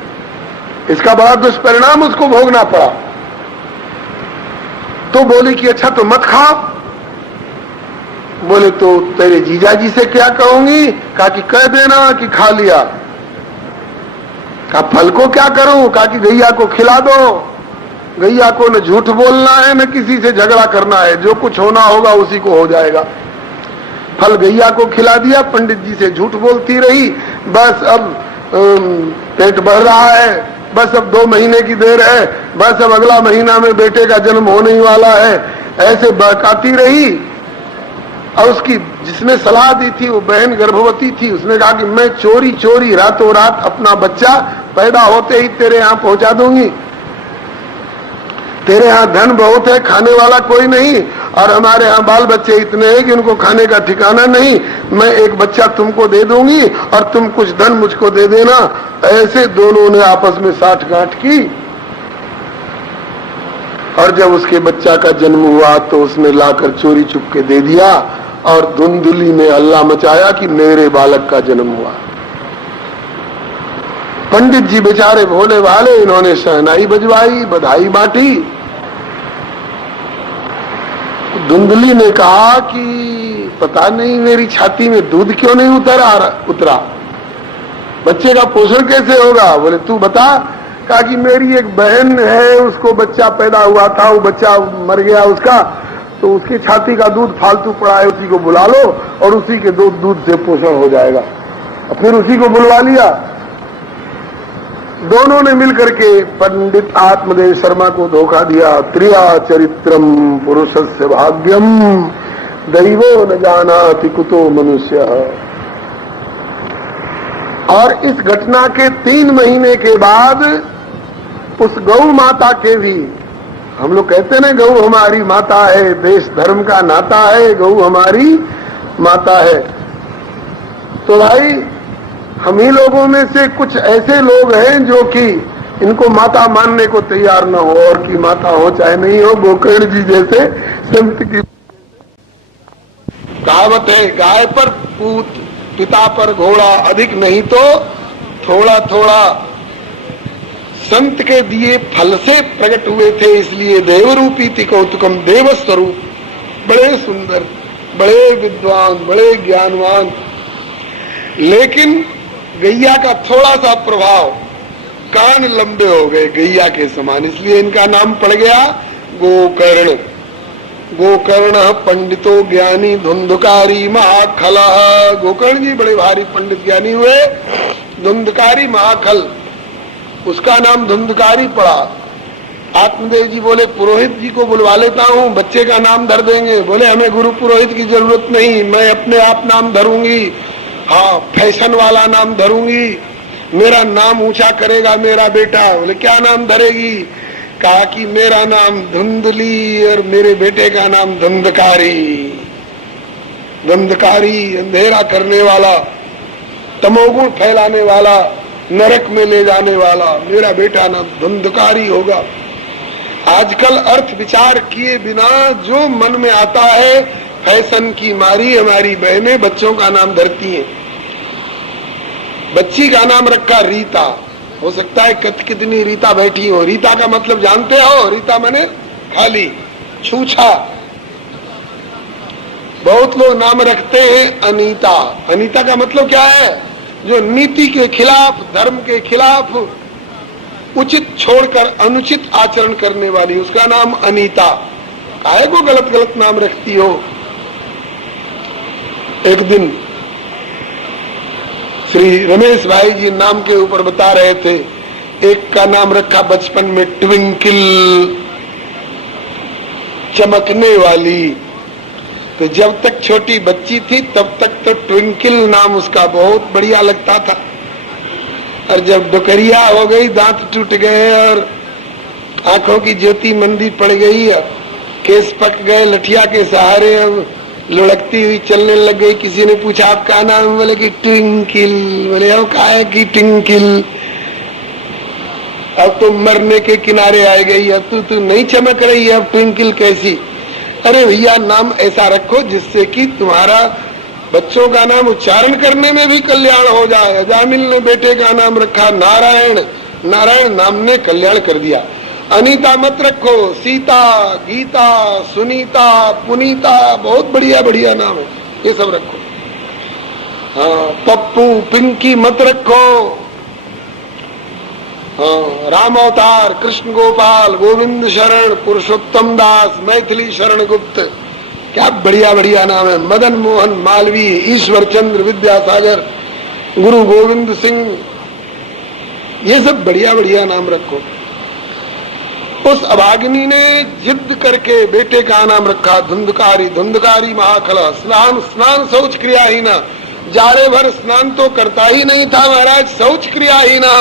इसका बड़ा दुष्परिणाम उसको भोगना पड़ा। तो बोली कि अच्छा तो मत खाओ। बोले तो तेरे जीजा जी से क्या कहूंगी? कहा कि कह देना कि खा लिया। कहा फल को क्या करूं? कहा कि गैया को खिला दो। गैया को न झूठ बोलना है न किसी से झगड़ा करना है, जो कुछ होना होगा उसी को हो जाएगा। फल गैया को खिला दिया, पंडित जी से झूठ बोलती रही। बस अब पेट बढ़ रहा है, बस अब 2 महीने की देर है, बस अब अगला महीना में बेटे का जन्म होने ही वाला है, ऐसे बहकाती रही। और उसकी जिसने सलाह दी थी वो बहन गर्भवती थी। उसने कहा कि मैं चोरी चोरी रातों रात अपना बच्चा पैदा होते ही तेरे यहाँ पहुंचा दूंगी। तेरे यहाँ धन बहुत है, खाने वाला कोई नहीं, और हमारे यहाँ बाल बच्चे इतने हैं कि उनको खाने का ठिकाना नहीं। मैं एक बच्चा तुमको दे दूंगी और तुम कुछ धन मुझको दे देना। ऐसे दोनों ने आपस में साठगांठ की। और जब उसके बच्चा का जन्म हुआ तो उसने लाकर चोरी चुपके दे दिया और धुंधली में हल्ला मचाया कि मेरे बालक का जन्म हुआ। पंडित जी बेचारे भोले भाले, इन्होंने शहनाई बजवाई, बधाई बांटी। धुंधली ने कहा कि पता नहीं मेरी छाती में दूध क्यों नहीं उतरा, बच्चे का पोषण कैसे होगा? बोले तू बता। कहा कि मेरी एक बहन है, उसको बच्चा पैदा हुआ था, वो बच्चा मर गया उसका, तो उसकी छाती का दूध फालतू पड़ा है, उसी को बुला लो और उसी के दूध से पोषण हो जाएगा। फिर उसी को बुलवा लिया। दोनों ने मिलकर के पंडित आत्मदेव शर्मा को धोखा दिया। त्रिया चरित्रम पुरुषस्य भाग्यम दैवो न जानाति कुतो मनुष्य। और इस घटना के 3 महीने के बाद उस गौ माता के भी, हम लोग कहते हैं ना गौ हमारी माता है, देश धर्म का नाता है, गौ हमारी माता है। तो भाई हम ही लोगों में से कुछ ऐसे लोग हैं जो कि इनको माता मानने को तैयार न हो, और की माता हो चाहे नहीं हो। गोकर्ण जी जैसे संत की कहावत है, गाय पर पूत पिता पर घोड़ा, अधिक नहीं तो थोड़ा थोड़ा। संत के दिए फल से प्रकट हुए थे, इसलिए देवरूपी थी कौतुकम, देव स्वरूप, बड़े सुंदर, बड़े विद्वान, बड़े ज्ञानवान। लेकिन गैया का थोड़ा सा प्रभाव, कान लंबे हो गए गैया के समान, इसलिए इनका नाम पड़ गया गोकर्ण। गोकर्ण पंडितो ज्ञानी धुंधकारी महाखल। गोकर्ण जी बड़े भारी पंडित ज्ञानी हुए, धुंधकारी महाखल, उसका नाम धुंधकारी पड़ा। आत्मदेव जी बोले पुरोहित जी को बुलवा लेता हूँ, बच्चे का नाम धर देंगे। बोले हमें गुरु पुरोहित की जरूरत नहीं, मैं अपने आप नाम धरूंगी। हाँ, फैशन वाला नाम धरूंगी, मेरा नाम ऊंचा करेगा मेरा बेटा। बोले क्या नाम धरेगी? कहा कि मेरा नाम धुंधली और मेरे बेटे का नाम धुंधकारी। धुंधकारी अंधेरा करने वाला, तमोगुण फैलाने वाला, नरक में ले जाने वाला, मेरा बेटा नाम धुंधकारी होगा। आजकल अर्थ विचार किए बिना जो मन में आता है, फैशन की मारी हमारी बहनें बच्चों का नाम धरती हैं। बच्ची का नाम रखा रीता, हो सकता है कितनी रीता बैठी हो। रीता का मतलब जानते हो? रीता माने खाली, छूछा। बहुत लोग नाम रखते हैं अनीता। अनीता का मतलब क्या है? जो नीति के खिलाफ, धर्म के खिलाफ, उचित छोड़कर अनुचित आचरण करने वाली, उसका नाम अनीता। काहे को गलत गलत नाम रखती हो? एक दिन श्री रमेश भाई जी नाम के ऊपर बता रहे थे, एक का नाम रखा बचपन में ट्विंकल, चमकने वाली। तो जब तक छोटी बच्ची थी तब तक तो ट्विंकल नाम उसका बहुत बढ़िया लगता था, और जब डुकरिया हो गई, दांत टूट गए और आंखों की ज्योति मंदी पड़ गई, केस पक गए लठिया के सहारे, अब लुढ़कती हुई चलने लग गई। किसी ने पूछा आपका नाम? बोले कि ट्विंकल। बोले अब का है कि ट्विंकल, अब तो मरने के किनारे आ गई, अब तू नहीं चमक रही है, अब ट्विंकल कैसी? अरे भैया नाम ऐसा रखो जिससे कि तुम्हारा बच्चों का नाम उच्चारण करने में भी कल्याण हो जाए। अजामिल ने बेटे का नाम रखा नारायण, नारायण नाम ने कल्याण कर दिया। अनीता मत रखो, सीता, गीता, सुनीता, पुनीता, बहुत बढ़िया बढ़िया नाम है, ये सब रखो। हाँ, पप्पू, पिंकी मत रखो। हाँ, राम अवतार, कृष्ण गोपाल, गोविंद शरण, पुरुषोत्तम दास, मैथिली शरण गुप्त, क्या बढ़िया बढ़िया नाम है। मदन मोहन मालवीय, ईश्वर चंद्र विद्यासागर, गुरु गोविंद सिंह, ये सब बढ़िया बढ़िया नाम रखो। उस अभागिनी ने जिद करके बेटे का नाम रखा धुंधकारी। धुंधकारी महाखला, स्नान स्नान शौच क्रिया ही ना, जाड़े भर स्नान तो करता ही नहीं था महाराज, शौच क्रिया ही ना।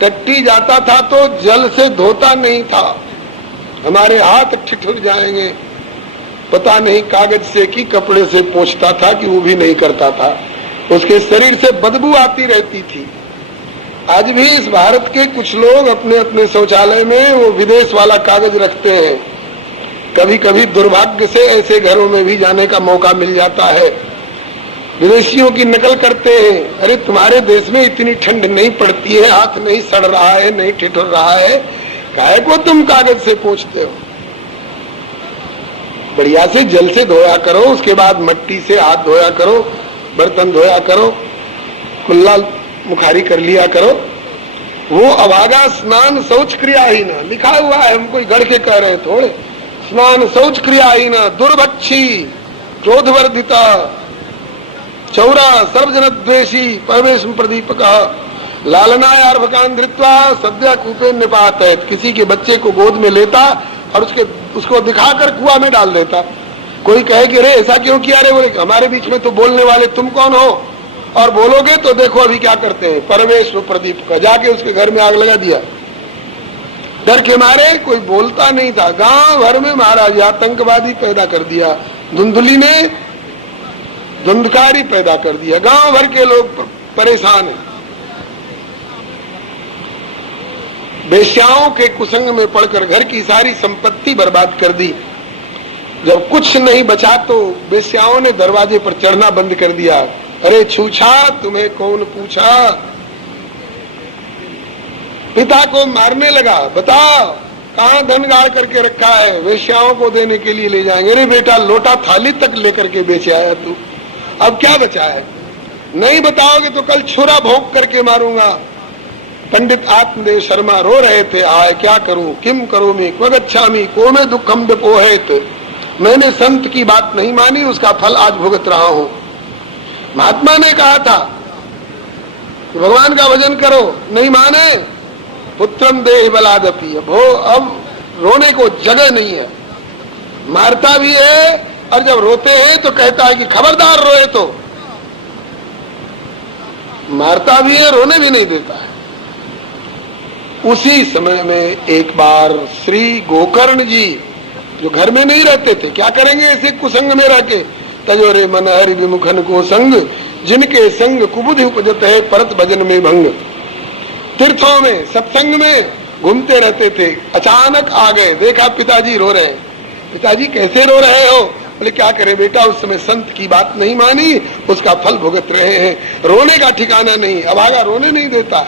टट्टी जाता था तो जल से धोता नहीं था, हमारे हाथ ठिठुर जाएंगे, पता नहीं कागज से कि कपड़े से पोंछता था कि वो भी नहीं करता था, उसके शरीर से बदबू आती रहती थी। आज भी इस भारत के कुछ लोग अपने अपने शौचालय में वो विदेश वाला कागज रखते हैं। कभी कभी दुर्भाग्य से ऐसे घरों में भी जाने का मौका मिल जाता है, विदेशियों की नकल करते हैं। अरे तुम्हारे देश में इतनी ठंड नहीं पड़ती है, हाथ नहीं सड़ रहा है, नहीं ठिठुर रहा है, काहे को तुम कागज से पोंछते हो? बढ़िया से जल से धोया करो, उसके बाद मट्टी से हाथ धोया करो, बर्तन धोया करो, कुल्ला मुखारी कर लिया करो। वो अभागा स्नान शौच क्रिया ही ना, लिखा हुआ है, हम कोई गढ़ के कह रहे थोड़े। स्नान शौच क्रिया ही ना, दुर्भक्षी, क्रोधवर्धिता, चौरा, सर्वजन द्वेषी, परमेश प्रदीपक, लालनायार्भकान धृत्वा सद्या कूपे निपात है। किसी के बच्चे को गोद में लेता और उसको दिखाकर कुआं में डाल देता। कोई कहे कि अरे ऐसा क्यों किया रे, बोले हमारे बीच में तो बोलने वाले तुम कौन हो, और बोलोगे तो देखो अभी क्या करते हैं। परवेश प्रदीप का जाके उसके घर में आग लगा दिया, डर के मारे कोई बोलता नहीं था। गांव भर में महाराज आतंकवादी पैदा कर दिया, धुंधली ने धुंधकारी पैदा कर दिया, गांव भर के लोग परेशान हैं। वेश्याओं के कुसंग में पड़कर घर की सारी संपत्ति बर्बाद कर दी। जब कुछ नहीं बचा तो वेश्याओं ने दरवाजे पर चढ़ना बंद कर दिया। अरे छूछा तुम्हें कौन पूछा, पिता को मारने लगा, बताओ कहां धन गाड़ करके रखा है, वेश्याओं को देने के लिए ले जाएंगे। अरे बेटा लोटा थाली तक लेकर के बेचे आया तू, अब क्या बचा है, नहीं बताओगे तो कल छुरा भोंक करके मारूंगा। पंडित आत्मदेव शर्मा रो रहे थे, आए क्या करूं, किम करोमि क्व गच्छामि को में दुखम विपोहेत। मैंने संत की बात नहीं मानी, उसका फल आज भुगत रहा हूं। महात्मा ने कहा था कि भगवान का भजन करो, नहीं माने, पुत्रम देहि बलादपि। अब रोने को जगह नहीं है, मारता भी है और जब रोते हैं तो कहता है कि खबरदार रोए, तो मारता भी है, रोने भी नहीं देता है। उसी समय में एक बार श्री गोकर्ण जी जो घर में नहीं रहते थे, क्या करेंगे ऐसे कुसंग में रह के, तजोरे मन हरि विमुखन को संग, जिनके संग कुबुद्धि उपजत है परत भजन में भंग। तीर्थों में सत्संग में घूमते रहते थे, अचानक आ गए, देखा पिताजी रो रहे हैं। पिताजी कैसे रो रहे हो, बोले क्या करे बेटा, उस समय संत की बात नहीं मानी, उसका फल भुगत रहे हैं। रोने का ठिकाना नहीं, अभागा रोने नहीं देता,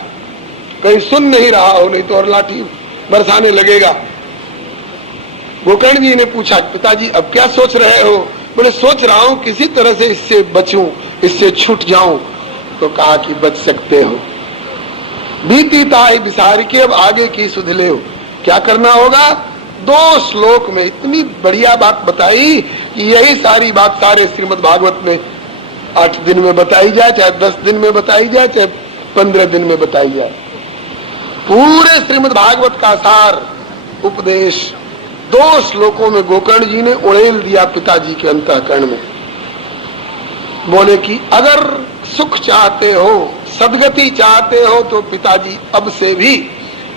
कहीं सुन नहीं रहा हो, नहीं तो और लाठी बरसाने लगेगा। गोकर्ण जी ने पूछा, पिताजी अब क्या सोच रहे हो, बोले सोच रहा हूं किसी तरह से इससे बचूं, इससे छूट जाऊं। तो कहा कि बच सकते हो, बीती ताई बिसार के अब आगे की सुध ले। क्या करना होगा, 2 श्लोक में इतनी बढ़िया बात बताई कि यही सारी बात सारे श्रीमद् भागवत में 8 दिन में बताई जाए, चाहे 10 दिन में बताई जाए, चाहे 15 दिन में बताई जाए। पूरे श्रीमद् भागवत का सार उपदेश 2 श्लोकों में गोकर्ण जी ने उड़ेल दिया पिताजी के अंतःकरण में। बोले कि अगर सुख चाहते हो, सदगति चाहते हो, तो पिताजी अब से भी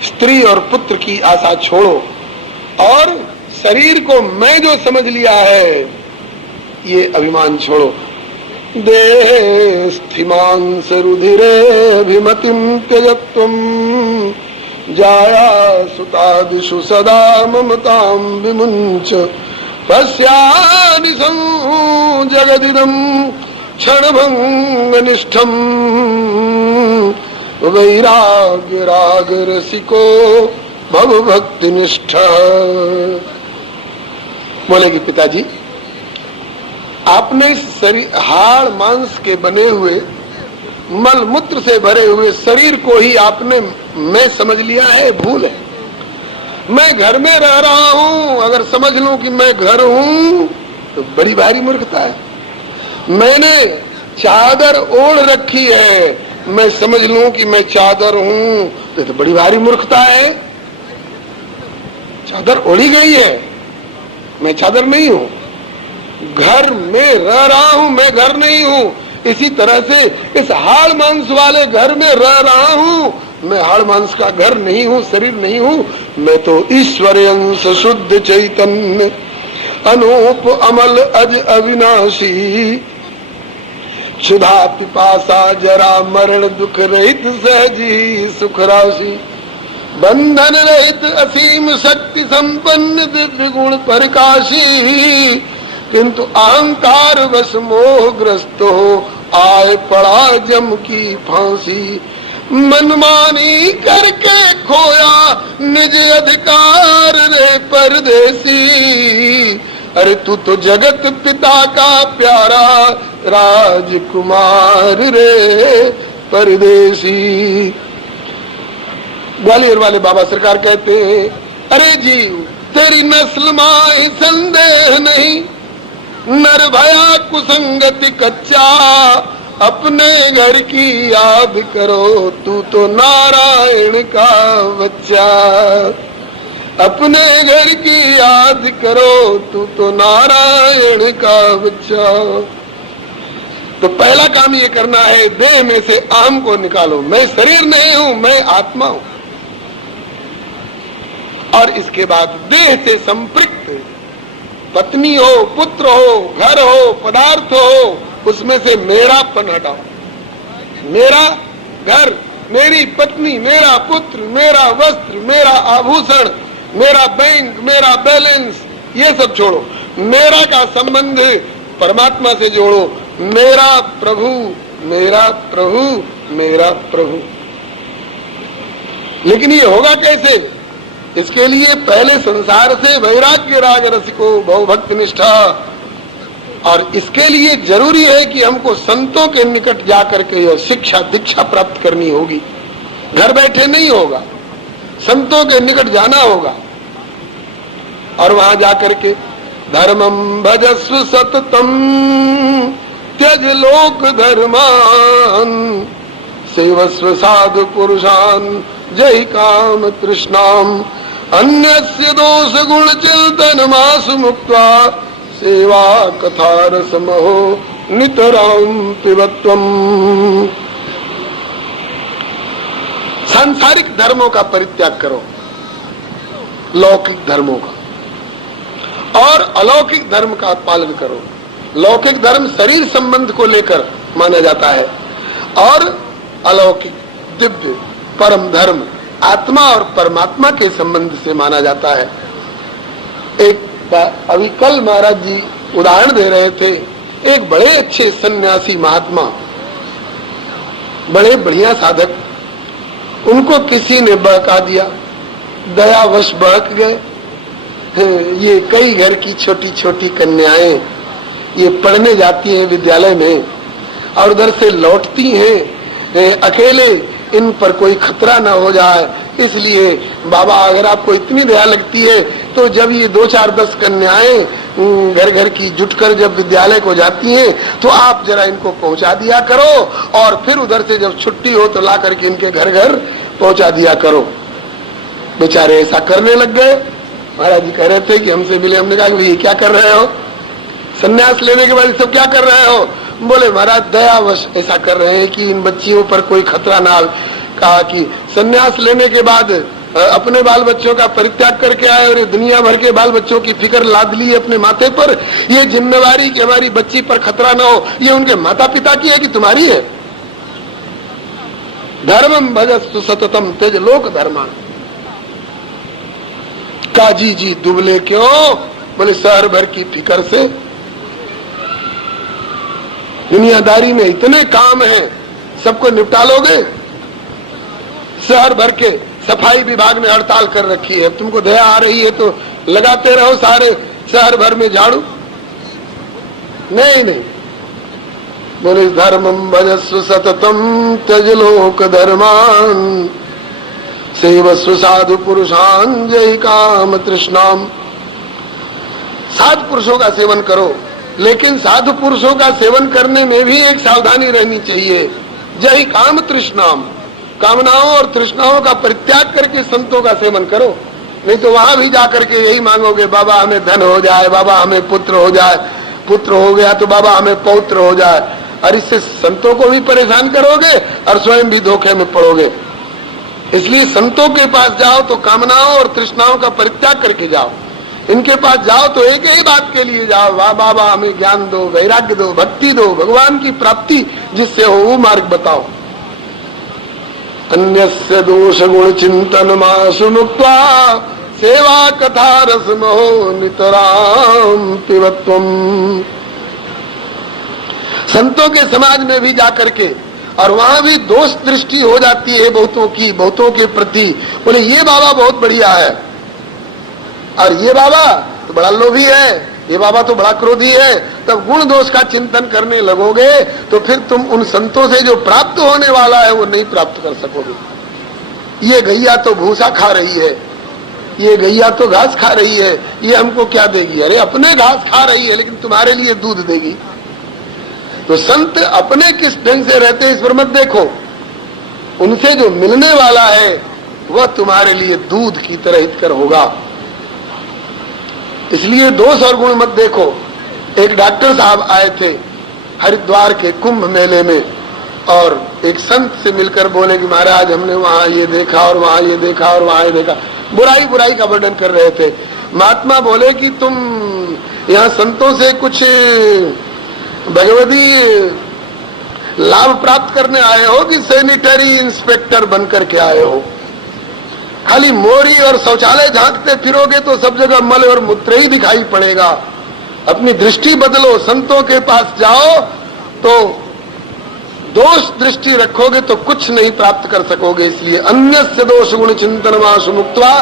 स्त्री और पुत्र की आशा छोड़ो और शरीर को मैं जो समझ लिया है ये अभिमान छोड़ो। देह स्थिमांस रुधिरे भिमतिम त्यजत्वम जाया सुतादिषु सदा ममतां विमुंच पश्यानि जगदिदं क्षणभंग निष्ठम वैराग्य राग रसिको भव भक्ति निष्ठा। बोले कि पिताजी आपने इस शरीर हाड़ मांस के बने हुए मल मूत्र से भरे हुए शरीर को ही आपने मैं समझ लिया है, भूल है। मैं घर में रह रहा हूं, अगर समझ लूं कि मैं घर हूं तो बड़ी भारी मूर्खता है। मैंने चादर ओढ़ रखी है, मैं समझ लूं कि मैं चादर हूं तो बड़ी भारी मूर्खता है। चादर ओढ़ी गई है, मैं चादर नहीं हूं। घर में रह रहा हूं, मैं घर नहीं हूं। इसी तरह से इस हाड़ मांस वाले घर में रह रहा हूं, मैं हाड़ मांस का घर नहीं हूं, शरीर नहीं हूं। मैं तो ईश्वर अंश शुद्ध चैतन्य अनूप अमल अज अविनाशी, क्षुधा पिपासा जरा मरण दुख रहित सहजी सुख राशि, बंधन रहित असीम शक्ति संपन्न दिव्य गुण प्रकाशी, किंतु अहंकार वश मोहग्रस्त हो आए पड़ा जम की फांसी, मनमानी करके खोया निज अधिकार रे परदेसी। अरे तू तो जगत पिता का प्यारा राजकुमार रे परदेसी। ग्वालियर वाले बाबा सरकार कहते हैं, अरे जीव तेरी नस्ल मां संदेह नहीं, नर भया कुसंगति कच्चा, अपने घर की याद करो तू तो नारायण का बच्चा। अपने घर की याद करो, तू तो नारायण का बच्चा। तो पहला काम ये करना है, देह में से अहम को निकालो। मैं शरीर नहीं हूं, मैं आत्मा हूं। और इसके बाद देह से संपृक्त पत्नी हो, पुत्र हो, घर हो, पदार्थ हो, उसमें से मेरापन हटाओ। मेरा घर, मेरी पत्नी, मेरा पुत्र, मेरा वस्त्र, मेरा आभूषण, मेरा बैंक, मेरा बैलेंस, ये सब छोड़ो। मेरा का संबंध परमात्मा से जोड़ो। मेरा प्रभु, मेरा प्रभु, मेरा प्रभु। लेकिन ये होगा कैसे? इसके लिए पहले संसार से वैराग्य, राग रसिको, भवभक्ति निष्ठा। और इसके लिए जरूरी है कि हमको संतों के निकट जाकर के यह शिक्षा दीक्षा प्राप्त करनी होगी। घर बैठे नहीं होगा, संतों के निकट जाना होगा। और वहां जाकर के धर्मम भजस्व सततम त्यज लोक धर्मान सेवस्व साधु पुरुषान जय काम तृष्णाम अन्यस्य दोष गुण चिंतन मासु मुक्त्वा सेवा कथा रसमहो नितराम पिबत्वम। सांसारिक धर्मों का परित्याग करो, लौकिक धर्मों का, और अलौकिक धर्म का पालन करो। लौकिक धर्म शरीर संबंध को लेकर माना जाता है, और अलौकिक दिव्य परम धर्म आत्मा और परमात्मा के संबंध से माना जाता है। एक अभी कल महाराज जी उदाहरण दे रहे थे, एक बड़े अच्छे सन्यासी महात्मा, बड़े बढ़िया साधक, उनको किसी ने बहका दिया, दयावश बहक गए। ये कई घर की छोटी छोटी कन्याएं ये पढ़ने जाती हैं विद्यालय में, और उधर से लौटती हैं अकेले, इन पर कोई खतरा न हो जाए, इसलिए बाबा अगर आपको इतनी दया लगती है तो जब ये 2 4 10 कन्याएं घर घर की जुटकर जब विद्यालय को जाती हैं तो आप जरा इनको पहुंचा दिया करो, और फिर उधर से जब छुट्टी हो तो ला करके इनके घर घर पहुंचा दिया करो। बेचारे ऐसा करने लग गए। महाराज जी कह रहे थे कि हमसे मिले, हमने कहा कि क्या कर रहे हो, संन्यास लेने के बाद सब क्या कर रहे हो? बोले महाराज दयावश ऐसा कर रहे हैं कि इन बच्चियों पर कोई खतरा ना आए। कहा कि संन्यास लेने के बाद अपने बाल बच्चों का परित्याग करके आए और दुनिया भर के बाल बच्चों की फिक्र लाद ली अपने माथे पर। ये जिम्मेवारी कि हमारी बच्ची पर खतरा ना हो, ये उनके माता पिता की है कि तुम्हारी है? धर्मम भजस्तु सततम त्यज लोक धर्मान। काजी जी दुबले क्यों? बोले शहर भर की फिक्र से। दुनियादारी में इतने काम हैं, सबको निपटा लोगे? शहर भर के सफाई विभाग ने हड़ताल कर रखी है, तुमको दया आ रही है तो लगाते रहो सारे शहर भर में झाड़ू। नहीं नहीं, बोले धर्मम भजस्व सततम त्यज लोक धर्मान सेवस्व साधु पुरुषान जय काम तृष्णाम। साधु पुरुषों का सेवन करो, लेकिन साधु पुरुषों का सेवन करने में भी एक सावधानी रहनी चाहिए। जय काम तृष्णाम, कामनाओं और तृष्णाओं का परित्याग करके संतों का सेवन करो। नहीं तो वहां भी जाकर के यही मांगोगे, बाबा हमें धन हो जाए, बाबा हमें पुत्र हो जाए, पुत्र हो गया तो बाबा हमें पौत्र हो जाए। और इससे संतों को भी परेशान करोगे और स्वयं भी धोखे में पड़ोगे। इसलिए संतों के पास जाओ तो कामनाओं और तृष्णाओं का परित्याग करके जाओ। इनके पास जाओ तो एक ही बात के लिए जाओ, वाह बाबा हमें ज्ञान दो, वैराग्य दो, भक्ति दो, भगवान की प्राप्ति जिससे हो वो मार्ग बताओ। अन्यस्य दोष गुण चिंतन मासु मुक्त्वा सेवा कथा रसमहो नितराम पिबत्वम। संतों के समाज में भी जाकर के, और वहां भी दोष दृष्टि हो जाती है बहुतों की, बहुतों के प्रति। बोले ये बाबा बहुत बढ़िया है, और ये बाबा तो बड़ा लोभी है, ये बाबा तो बड़ा क्रोधी है। तब गुण दोष का चिंतन करने लगोगे तो फिर तुम उन संतों से जो प्राप्त होने वाला है वो नहीं प्राप्त कर सकोगे। ये गैया तो भूसा खा रही है, ये गैया तो घास खा रही है, ये हमको क्या देगी? अरे अपने घास खा रही है लेकिन तुम्हारे लिए दूध देगी। तो संत अपने किस ढंग से रहते हैं इस पर मत देखो, उनसे जो मिलने वाला है वह तुम्हारे लिए दूध की तरह हितकर होगा। इसलिए दोष और गुण मत देखो। एक डॉक्टर साहब आए थे हरिद्वार के कुंभ मेले में और एक संत से मिलकर बोले कि महाराज हमने वहां ये देखा और वहां ये देखा और वहां ये देखा, बुराई बुराई का वर्णन कर रहे थे। महात्मा बोले कि तुम यहाँ संतों से कुछ भगवती लाभ प्राप्त करने आए हो कि सैनिटरी इंस्पेक्टर बनकर के आए हो? खाली मोरी और शौचालय झांकते फिरोगे तो सब जगह मल और मूत्र ही दिखाई पड़ेगा। अपनी दृष्टि बदलो, संतों के पास जाओ तो दोष दृष्टि रखोगे तो कुछ नहीं प्राप्त कर सकोगे। इसलिए अन्यस्य दोष गुण चिंतनमाशु मुक्त्वा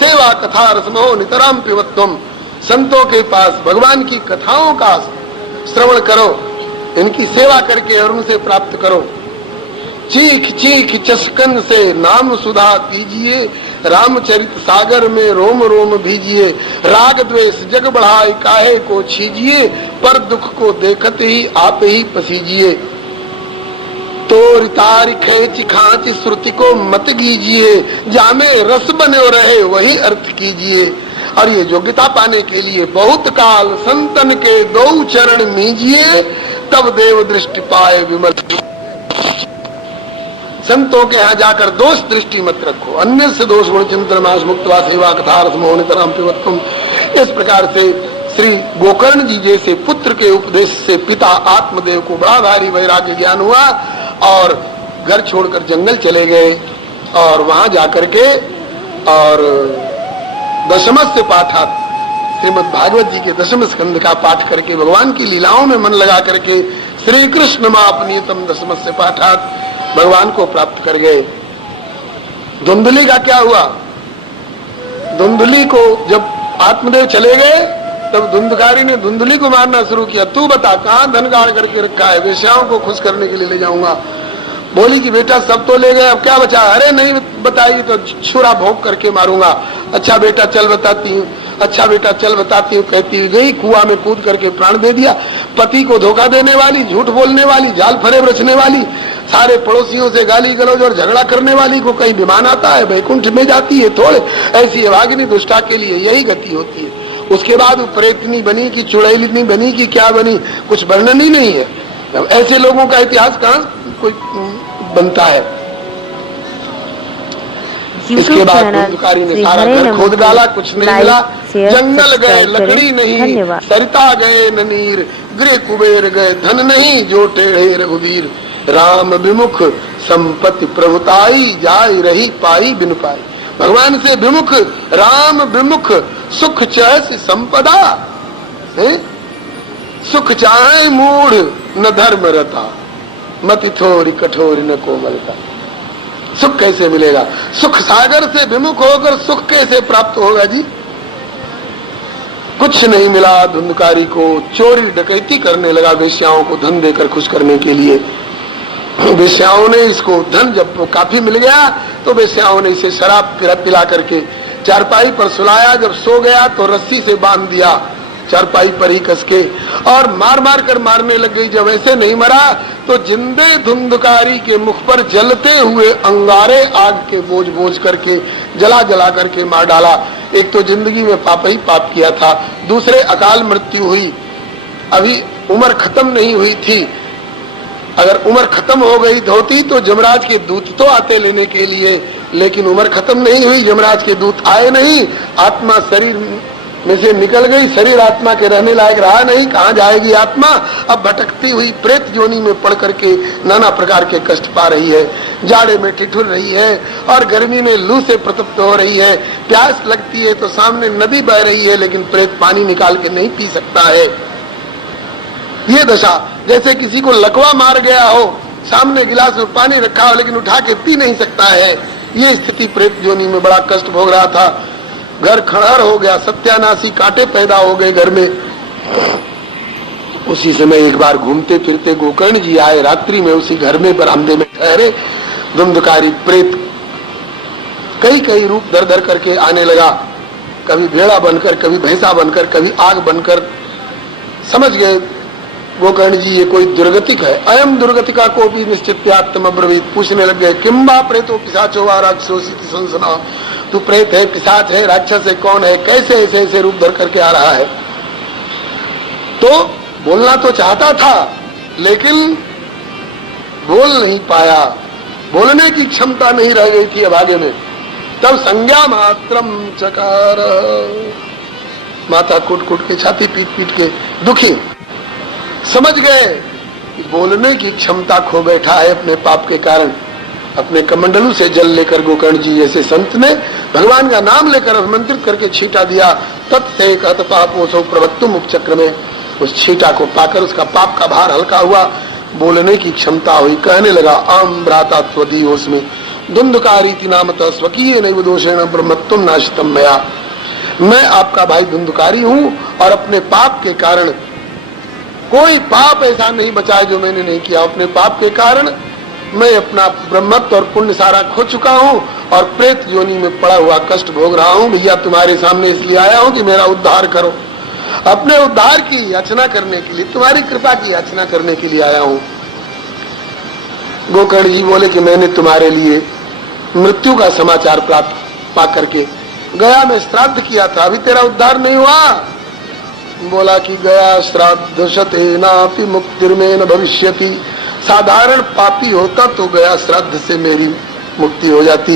सेवा कथा रसमो नितराम पिबत्वम। संतों के पास भगवान की कथाओं का श्रवण करो, इनकी सेवा करके और उनसे प्राप्त करो। चीख चीख चस्कन से नाम सुधा पीजिए, रामचरित सागर में रोम रोम भीजिए। राग द्वेष जग बढ़ाए काहे को छीजिए, पर दुख को देखत ही आप ही पसीजिए। तोर तारी खेच खांच श्रुति को मत कीजिए, जामे रस बने रहे वही अर्थ कीजिए। और ये योग्यता पाने के लिए बहुत काल संतन के दो चरण मीजिए, तब देव दृष्टि पाए विमल। संतों के यहाँ जाकर दोष दृष्टि मत रखो। अन्य से दोष गुण चिंतन मास मुक्तवा सेवा कथा रसमो नितराम पिबत्वम। इस प्रकार से श्री गोकर्ण जी जैसे पुत्र के उपदेश से पिता आत्मदेव को बड़ा भारी वैराग्य ज्ञान हुआ और घर छोड़कर जंगल चले गए और वहां जाकर के और दशमस्य पाठात श्रीमद् भागवत जी के दशम स्कंद का पाठ करके भगवान की लीलाओं में मन लगा करके श्री कृष्ण मापनीतम दशमस्य पाठात भगवान को प्राप्त कर गए। धुंधली का क्या हुआ? धुंधली को जब आत्मदेव चले गए तब धुंधकारी ने धुंधली को मारना शुरू किया। तू बता कहाँ धन गाड़ करके रखा है, वेश्याओं को खुश करने के लिए ले जाऊंगा। बोली कि बेटा सब तो ले गए, अब क्या बचा? अरे नहीं बताएगी तो छुरा भोंक करके मारूंगा। अच्छा बेटा चल बताती हूँ, अच्छा बेटा चल बताती हूँ कहती गई, कुआं में कूद करके प्राण दे दिया। पति को धोखा देने वाली, झूठ बोलने वाली, जाल फरेब रचने वाली, सारे पड़ोसियों से गाली गलौज और झगड़ा करने वाली को कहीं विमान आता है वैकुंठ में जाती है थोड़े। ऐसी अभागिनी दुष्टा के लिए यही गति होती है। उसके बाद वो प्रेतनी बनी कि चुड़ैलिनी बनी कि क्या बनी, कुछ वर्णन ही नहीं है। ऐसे लोगों का इतिहास कहाँ कोई बनता है। इसके बाद धुंधकारी ने सारा घर खोद डाला, कुछ नहीं मिला। जंगल गए लकड़ी नहीं, सरिता गए ननीर, गृह कुबेर गए धन नहीं, जो टेढ़े रघुवीर। राम विमुख संपत्ति प्रभुताई, जाय रही पाई बिन पाई। भगवान से विमुख, राम विमुख, सुख चाहे संपदा है? सुख चाहे मूढ़ न धर्म रता, मति थोड़ी कठोरी न कोमलता। सुख कैसे मिलेगा? सुख सागर से विमुख होकर सुख कैसे प्राप्त होगा जी? कुछ नहीं मिला। धुंधकारी को चोरी डकैती करने लगा वेश्याओं को धन देकर खुश करने के लिए। वेश्याओं ने इसको धन जब काफी मिल गया तो वेश्याओं ने इसे शराब पिला करके चारपाई पर सुलाया। जब सो गया तो रस्सी से बांध दिया चारपाई पर ही कस के और मार मार कर मारने लग गई। जब ऐसे नहीं मरा तो जिंदे धुंधकारी के मुख पर जलते हुए अंगारे आग के बोझ बोझ करके जला जला करके मार डाला। एक तो जिंदगी में पाप ही पाप किया था, दूसरे अकाल मृत्यु हुई। अभी उम्र खत्म नहीं हुई थी। अगर उम्र खत्म हो गई होती तो जमराज के दूत तो आते लेने के लिए, लेकिन उम्र खत्म नहीं हुई, जमराज के दूत आए नहीं। आत्मा शरीर में से निकल गई, शरीर आत्मा के रहने लायक रहा नहीं। कहाँ जाएगी आत्मा? अब भटकती हुई प्रेत जोनी में पड़ करके नाना प्रकार के कष्ट पा रही है। जाड़े में ठिठुर रही है और गर्मी में लू से प्रतप्त हो रही है। प्यास लगती है तो सामने नदी बह रही है, लेकिन प्रेत पानी निकाल के नहीं पी सकता है। ये दशा, जैसे किसी को लकवा मार गया हो, सामने गिलास में पानी रखा हो लेकिन उठा के पी नहीं सकता है। ये स्थिति प्रेत जोनी में बड़ा कष्ट भोग रहा था। घर खड़ार हो गया, सत्यानाशी कांटे पैदा हो गए घर में। उसी समय एक बार घूमते फिरते गोकर्ण जी आए। रात्रि में उसी घर में बरामदे में ठहरे। धुंधकारी प्रेत कई कई रूप धर धर करके आने लगा, कभी भेड़ा बनकर, कभी भैंसा बनकर, कभी आग बनकर। समझ गए गोकर्ण जी ये कोई दुर्गतिक है। अयम दुर्गतिका को भी निश्चित्यात्म अब्रवीत। पूछने लग गए किम्बा प्रेतो पिशाचो वा राक्षसोसी संसना। तू प्रेत है, पिशाच है, राक्षस है, कौन है, कैसे ऐसे ऐसे रूप धर करके आ रहा है। तो बोलना तो चाहता था लेकिन बोल नहीं पाया, बोलने की क्षमता नहीं रह गई थी अभागे में। तब संज्ञा मात्रम चकार, माथा कूट कूट के, छाती पीट पीट के दुखी, समझ गए कि बोलने की क्षमता खो बैठा है अपने पाप के कारण। अपने कमंडलू से जल लेकर गोकर्ण जी जैसे संत ने भगवान का नाम लेकर अभिमंत्रित करके छींटा दिया। तत्से कहत पापोसो प्रवत्तुम उपचक्र में, उस छींटा को पाकर उसका पाप का भार हल्का हुआ, बोलने की क्षमता हुई। कहने लगा आम भ्राता त्वदीयोस्मि धुंधुकारीति नामतः स्वकीय नैव दोषेण ब्रह्मत्वं नाशितम मया। मैं आपका भाई धुंधुकारी हूँ और अपने पाप के कारण कोई पाप ऐसा नहीं बचा है जो मैंने नहीं किया। अपने पाप के कारण मैं अपना ब्रह्मत्व और पुण्य सारा खो चुका हूँ और प्रेत योनि में पड़ा हुआ कष्ट भोग रहा हूँ। भैया तुम्हारे सामने इसलिए आया हूँ कि मेरा उद्धार करो। अपने उद्धार की याचना करने के लिए, तुम्हारी कृपा की याचना करने के लिए आया हूँ। गोकर्ण जी बोले कि मैंने तुम्हारे लिए मृत्यु का समाचार प्राप्त पा करके गया में श्राद्ध किया था, अभी तेरा उद्धार नहीं हुआ। बोला कि गया श्राद्ध शतेनापि मुक्तिर्मेन भविष्यति, साधारण पापी होता तो गया श्राद्ध से मेरी मुक्ति हो जाती,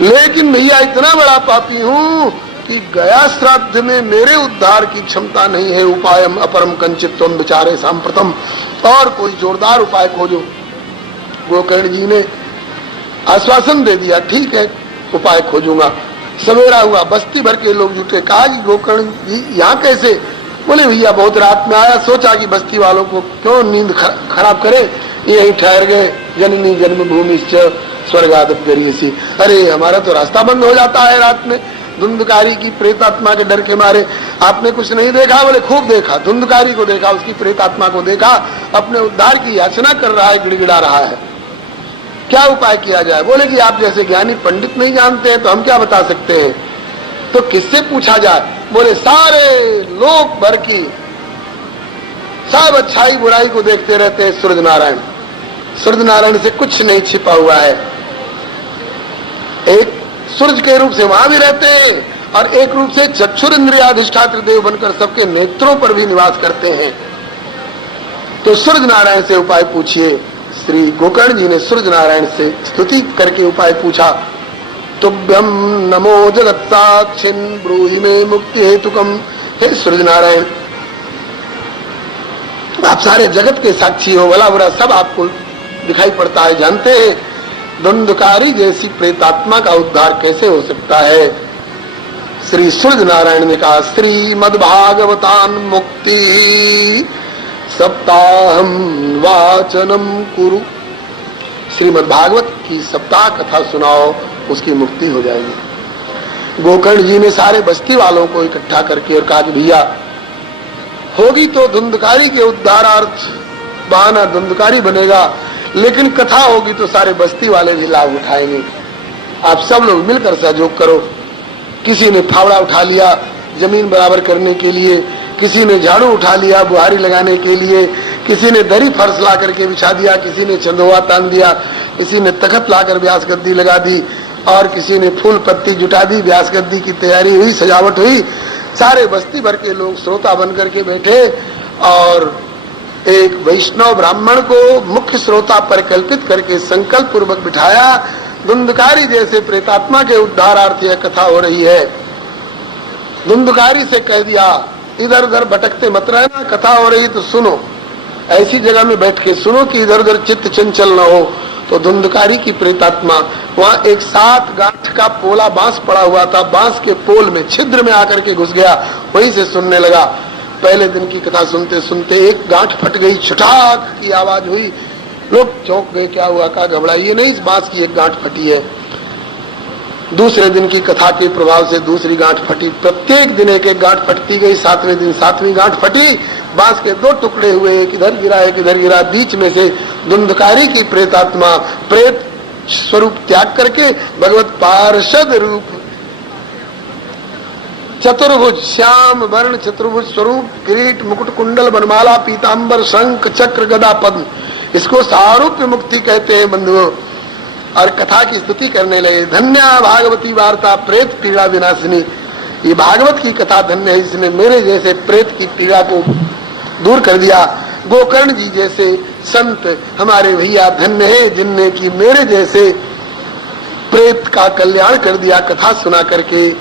लेकिन भैया इतना बड़ा पापी हूँ कि गया श्राद्ध में मेरे उद्धार की क्षमता नहीं है। उपायम अपरम कंचित त्वं विचारे सांप्रतम, और कोई जोरदार उपाय खोजो। गोकर्ण जी ने आश्वासन दे दिया, ठीक है उपाय खोजूंगा। सवेरा हुआ, बस्ती भर के लोग जुटे। कहा कि गोकर्ण जी यहाँ कैसे? बोले भैया बहुत रात में आया, सोचा कि बस्ती वालों को क्यों नींद खराब करे, यही ठहर गए। जननी जन्मभूमि स्वर्गादप गरीयसी। अरे हमारा तो रास्ता बंद हो जाता है रात में धुंधकारी की प्रेतात्मा के डर के मारे। आपने कुछ नहीं देखा? बोले खूब देखा, धुंधकारी को देखा, उसकी प्रेतात्मा को देखा, अपने उद्धार की याचना कर रहा है, गिड़गिड़ा रहा है। क्या उपाय किया जाए? बोले कि आप जैसे ज्ञानी पंडित नहीं जानते हैं तो हम क्या बता सकते हैं, तो किससे पूछा जाए? बोले सारे लोक भर की सब अच्छाई बुराई को देखते रहते हैं सूर्य नारायण। सूर्य नारायण से कुछ नहीं छिपा हुआ है। एक सूर्य के रूप से वहां भी रहते हैं और एक रूप से चक्षुर इंद्रियाधिष्ठात्र देव बनकर सबके नेत्रों पर भी निवास करते हैं। तो सूर्य नारायण से उपाय पूछिए। श्री गोकर्ण जी ने सूर्य नारायण से स्तुति करके उपाय पूछा। तुभ्यम नमो जगत साक्षिन ब्रूहि में मुक्ति हेतुकम। हे सूर्य नारायण, आप सारे जगत के साक्षी हो, भला बुरा सब आपको दिखाई पड़ता है, जानते हैं। धुंधकारी जैसी प्रेतात्मा का उद्धार कैसे हो सकता है? श्री सूर्य नारायण ने कहा, श्रीमद्भागवतान मुक्ति सप्ताहम वाचनम कुरु। श्रीमद्भागवत की सप्ताह कथा सुनाओ, उसकी मुक्ति हो जाएगी। गोकर्ण जी ने सारे बस्ती वालों को इकट्ठा करके और कहा कि भैया होगी तो धुंधकारी के उद्धारार्थ बहाना धुंधकारी बनेगा, लेकिन कथा होगी तो सारे बस्ती वाले भी लाभ उठाएंगे। आप सब लोग मिलकर सहयोग करो। किसी ने फावड़ा उठा लिया जमीन बराबर करने के लिए, किसी ने झाड़ू उठा लिया बुहारी लगाने के लिए, किसी ने दरी फर्श ला करके बिछा दिया, किसी ने चंदोवा तान दिया, किसी ने तख्त लाकर व्यास गद्दी लगा दी और किसी ने फूल पत्ती जुटा दी। व्यास गद्दी की तैयारी हुई, सजावट हुई। सारे बस्ती भर के लोग श्रोता बन करके बैठे और एक वैष्णव ब्राह्मण को मुख्य श्रोता परिकल्पित करके संकल्प पूर्वक बिठाया। धुंधकारी जैसे प्रेतात्मा के उद्धारार्थ यह कथा हो रही है। धुंधकारी से कह दिया इधर उधर भटकते मत रहना, कथा हो रही तो सुनो, ऐसी जगह में बैठ के सुनो कि इधर उधर चित्त चंचल न हो। तो धुंधकारी की प्रेतात्मा वहाँ एक 7 गांठ का पोला बांस पड़ा हुआ था, बांस के पोल में छिद्र में आकर के घुस गया, वहीं से सुनने लगा। पहले दिन की कथा सुनते सुनते एक गांठ फट गई, छुटाक की आवाज हुई। लोग चौंक गए, क्या हुआ? का घबराइए नहीं, इस बांस की एक गांठ फटी है। दूसरे दिन की कथा के प्रभाव से दूसरी गांठ फटी। प्रत्येक दिन एक एक गांठ फटती गई। 7वें दिन 7वीं गांठ फटी। बांस के 2 टुकड़े हुए, एक इधर गिरा एक इधर गिरा। बीच में से धुंधकारी की प्रेतात्मा प्रेत स्वरूप त्याग करके भगवत पार्षद रूप चतुर्भुज श्याम वर्ण चतुर्भुज स्वरूप किरीट मुकुट कुंडल बनमाला पीतांबर शंख चक्र गदा पद्म, इसको सारूप्य मुक्ति कहते हैं बंधुओं। और कथा की स्तुति करने लगे। धन्य भागवती वार्ता प्रेत पीड़ा विनाशिनी, ये भागवत की कथा धन्य है, इसने मेरे जैसे प्रेत की पीड़ा को दूर कर दिया। गोकर्ण जी जैसे संत हमारे भैया धन्य है, जिनने की मेरे जैसे प्रेत का कल्याण कर दिया कथा सुना करके।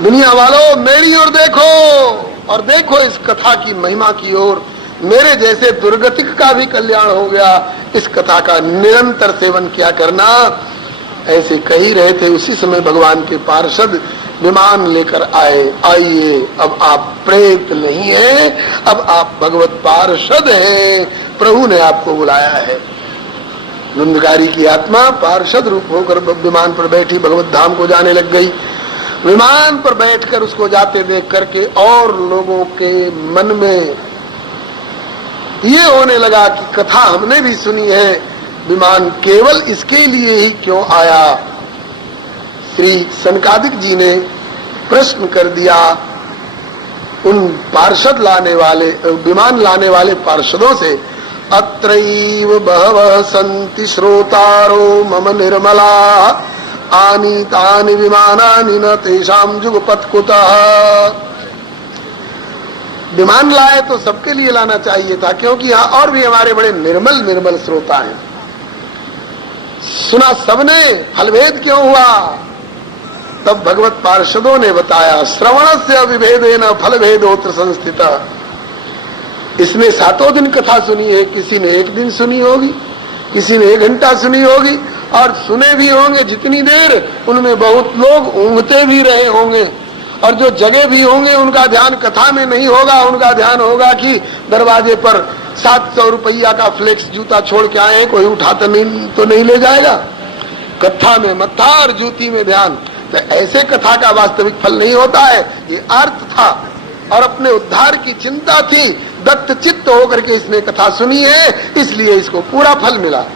दुनिया वालों मेरी ओर देखो और देखो इस कथा की महिमा की ओर। मेरे जैसे दुर्गतिक का भी कल्याण हो गया, इस कथा का निरंतर सेवन किया करना। ऐसे कही रहे थे, उसी समय भगवान के पार्षद विमान लेकर आए। आइए, अब आप प्रेत नहीं है, अब आप भगवत पार्षद हैं, प्रभु ने आपको बुलाया है। धुंधकारी की आत्मा पार्षद रूप होकर विमान पर बैठी भगवत धाम को जाने लग गई। विमान पर बैठकर उसको जाते देख करके और लोगों के मन में ये होने लगा कि कथा हमने भी सुनी है, विमान केवल इसके लिए ही क्यों आया। श्री सनकादिक जी ने प्रश्न कर दिया उन पार्षद लाने वाले, विमान लाने वाले पार्षदों से। अत्रैव बहवः सन्ति श्रोतारो मम निर्मला आनीतानि विमानानि न तेषां जुगपत् कुतः। विमान लाए तो सबके लिए लाना चाहिए था, क्योंकि यहाँ और भी हमारे बड़े निर्मल निर्मल श्रोता हैं। सुना सबने, फलभेद क्यों हुआ? तब भगवत पार्षदों ने बताया, श्रवणस्य अविभेदेन फलभेदोत्र संस्थिता। इसने 7 दिन कथा सुनी है, किसी ने 1 दिन सुनी होगी, किसी ने 1 घंटा सुनी होगी, और सुने भी होंगे जितनी देर, उनमें बहुत लोग ऊँघते भी रहे होंगे, और जो जगह भी होंगे उनका ध्यान कथा में नहीं होगा। उनका ध्यान होगा कि दरवाजे पर 700 रुपया का फ्लेक्स जूता छोड़ के आए, कोई उठा तो नहीं ले जाएगा। कथा में मत्था और जूती में ध्यान, तो ऐसे कथा का वास्तविक फल नहीं होता है। ये अर्थ था और अपने उद्धार की चिंता थी, दत्त चित्त होकर के इसने कथा सुनी है, इसलिए इसको पूरा फल मिला।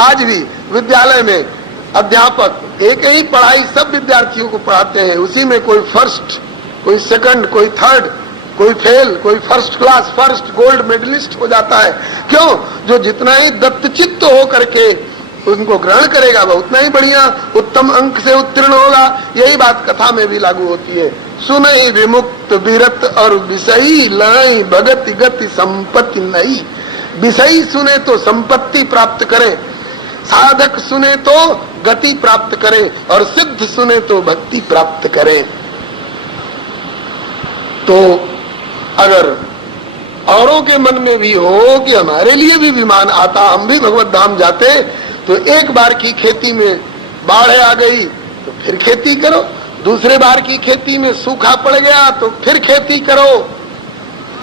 आज भी विद्यालय में अध्यापक एक ही पढ़ाई सब विद्यार्थियों को पढ़ाते हैं, उसी में कोई फर्स्ट, कोई सेकंड, कोई थर्ड, कोई फेल, कोई first class, first gold medalist हो जाता है। क्यों? जो जितना ही दत्तचित्त हो करके उनको ग्रहण करेगा वह उतना ही बढ़िया उत्तम अंक से उत्तीर्ण होगा। यही बात कथा में भी लागू होती है। सुनई विमुक्त विरत और विषयी लई भगति गति संपत्ति नहीं। विषयी सुने तो संपत्ति प्राप्त करे, साधक सुने तो गति प्राप्त करे, और सिद्ध सुने तो भक्ति प्राप्त करे। तो अगर औरों के मन में भी हो कि हमारे लिए भी विमान आता, हम भी भगवत धाम जाते, तो एक बार की खेती में बाढ़ आ गई तो फिर खेती करो, दूसरे बार की खेती में सूखा पड़ गया तो फिर खेती करो,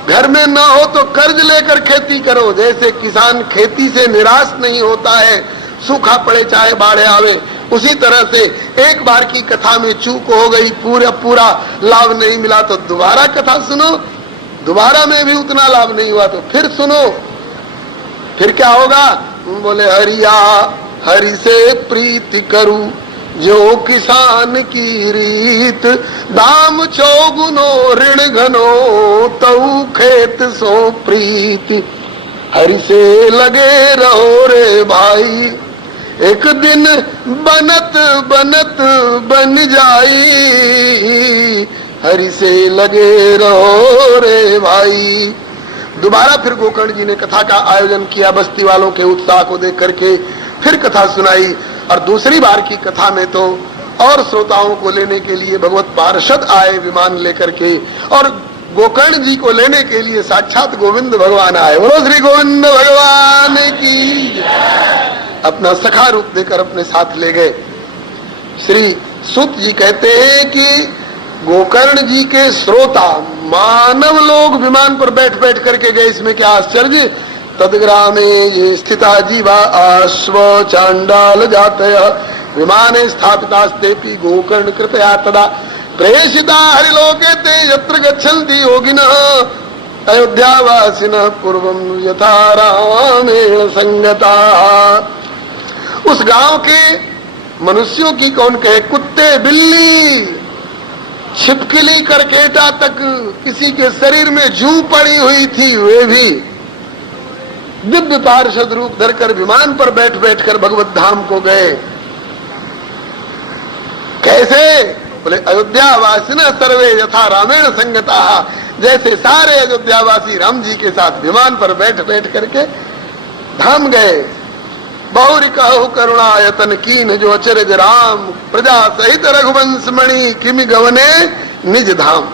घर में ना हो तो कर्ज लेकर खेती करो। जैसे किसान खेती से निराश नहीं होता है, सूखा पड़े चाहे बाढ़ आवे, उसी तरह से एक बार की कथा में चूक हो गई, पूरा लाभ नहीं मिला तो दोबारा कथा सुनो, दोबारा में भी उतना लाभ नहीं हुआ तो फिर सुनो। फिर क्या होगा? बोले हरिया हरि से प्रीति करूं जो किसान की रीत, दाम चौगुनो ऋण घनो तऊ खेत सो प्रीति। हरि से लगे रहो रे भाई, एक दिन बनत बनत बन जाई। हरि से लगे रहो रे भाई। दोबारा फिर गोकर्ण जी ने कथा का आयोजन किया, बस्ती वालों के उत्साह को देख करके फिर कथा सुनाई। और दूसरी बार की कथा में तो और श्रोताओं को लेने के लिए भगवत पार्षद आए विमान लेकर के, और गोकर्ण जी को लेने के लिए साक्षात गोविंद भगवान आए। बोलो श्री गोविंद भगवान की। अपना सखा रूप देकर अपने साथ ले गए। श्री सूत जी कहते हैं कि गोकर्ण जी के श्रोता मानव लोग विमान पर बैठ बैठ करके गए, इसमें क्या आश्चर्य। तदग्रामे ये स्थिता जीवा अश्व चांडाल जातय विमाने स्थापितास्तेपि गोकर्ण कृपया तदा प्रेषिता हरिलोके ते यत्र गच्छन्ति योगिनः अयोध्यावासिनः पूर्वं यथा रामेण संगता। उस गांव के मनुष्यों की कौन कहे, कुत्ते बिल्ली छिपकली करकेटा तक किसी के शरीर में जू पड़ी हुई थी, वे भी दिव्य पार्षद रूप धरकर विमान पर बैठ बैठ कर भगवत धाम को गए। कैसे? बोले अयोध्यावासी न सर्वे यथा रामेण संगता, जैसे सारे अयोध्यावासी राम जी के साथ विमान पर बैठ बैठ करके धाम गए। बहुरी कहु करुणायतन कीन जो अचरज राम, प्रजा सहित रघुवंश मणि किमि गवने निज धाम।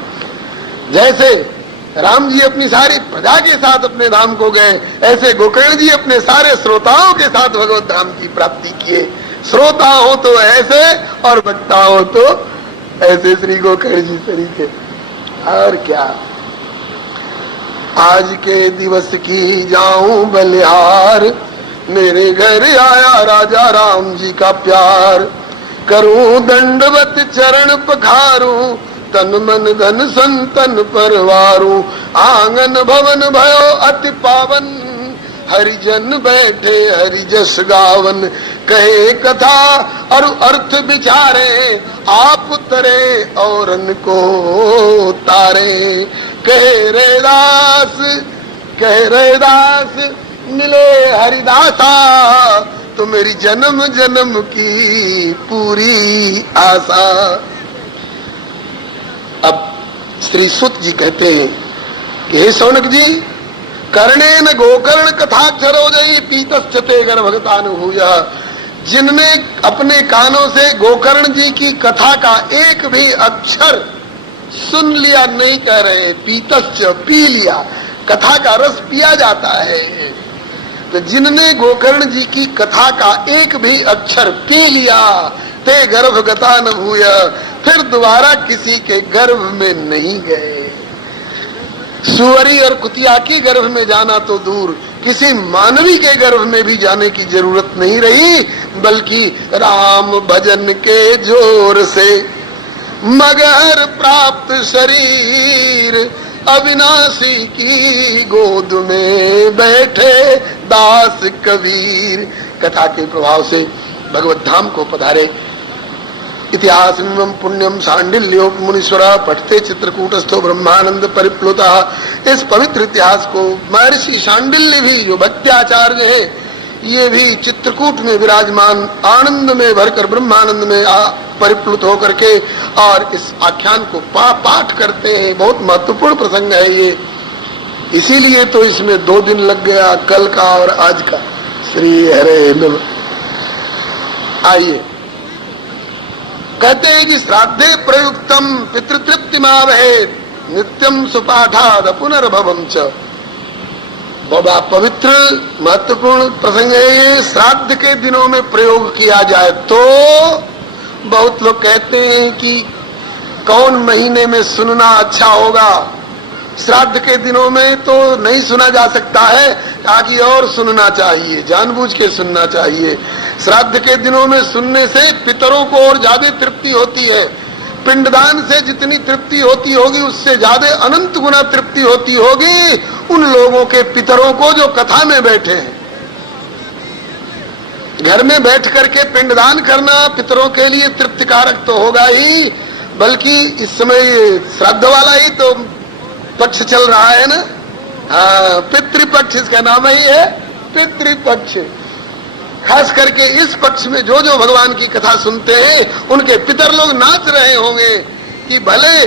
जैसे राम जी अपनी सारी प्रजा के साथ अपने धाम को गए, ऐसे गोकर्ण जी अपने सारे श्रोताओं के साथ भगवत धाम की प्राप्ति किए। श्रोता हो तो ऐसे और वक्ता हो तो ऐसे श्री गोकर्ण जी तरीके। और क्या, आज के दिवस की जाऊं बलिहार, मेरे घर आया राजा राम जी का प्यार। करूं दंडवत चरण पखारूं, तन मन धन संतन परवारूं। आंगन भवन भयो अति पावन, हरिजन बैठे हरि जस गावन। कहे कथा और अर्थ विचारे, आप उतरे औरन को तारे। कहे रैदास मिले हरिदासा, तो मेरी जन्म जन्म की पूरी आशा। अब श्री सुत जी कहते हैं कि हे शौनक जी, कर्णेन गोकर्ण कथाक्षरोजयी पीतश्चते गर्भगतानुभूय। जिनने अपने कानों से गोकर्ण जी की कथा का एक भी अक्षर सुन लिया, नहीं कह रहे पीतश्च, पी लिया, कथा का रस पिया जाता है। तो जिनने गोकर्ण जी की कथा का एक भी अक्षर पी लिया, ते गर्भगता न भूय, फिर दोबारा किसी के गर्भ में नहीं गए। सुअरी और कुतिया की गर्भ में जाना तो दूर, किसी मानवी के गर्भ में भी जाने की जरूरत नहीं रही, बल्कि राम भजन के जोर से मगर प्राप्त शरीर, अविनाशी की गोद में बैठे दास कबीर। कथा के प्रभाव से भगवत धाम को पधारे। इतिहास पुण्यम सांडिल्यो मुनीश्वर पठते चित्रकूटस्थो ब्रह्मानंद परिप्लुता। इस पवित्र इतिहास को महर्षि सांडिल्य भी, जो भक्त्याचार्य है, ये भी चित्रकूट में विराजमान आनंद में भरकर ब्रह्मानंद में परिप्लुत होकर के और इस आख्यान को पाठ करते हैं। बहुत महत्वपूर्ण प्रसंग है ये, इसीलिए तो इसमें 2 दिन लग गया, कल का और आज का। श्री हरे नमः। आइए, कहते हैं कि श्राद्धे प्रयुक्तम पितृतृप्तिमावहे नित्यम सुपाठाद पुनर्भवम च। बड़ा पवित्र महत्वपूर्ण प्रसंग है ये। श्राद्ध के दिनों में प्रयोग किया जाए तो बहुत लोग कहते हैं कि कौन महीने में सुनना अच्छा होगा। श्राद्ध के दिनों में तो नहीं सुना जा सकता है, आगे और सुनना चाहिए, जानबूझ के सुनना चाहिए। श्राद्ध के दिनों में सुनने से पितरों को और ज्यादा तृप्ति होती है। पिंडदान से जितनी तृप्ति होती होगी, उससे ज्यादा अनंत गुना तृप्ति होती होगी उन लोगों के पितरों को जो कथा में बैठे हैं। घर में बैठ करके पिंडदान करना पितरों के लिए तृप्तिकारक तो होगा ही, बल्कि इस समय ये श्राद्ध वाला ही तो पक्ष चल रहा है ना। हाँ, पितृपक्ष इसका नाम ही है, पितृपक्ष। खास करके इस पक्ष में जो जो भगवान की कथा सुनते हैं, उनके पितर लोग नाच रहे होंगे कि भले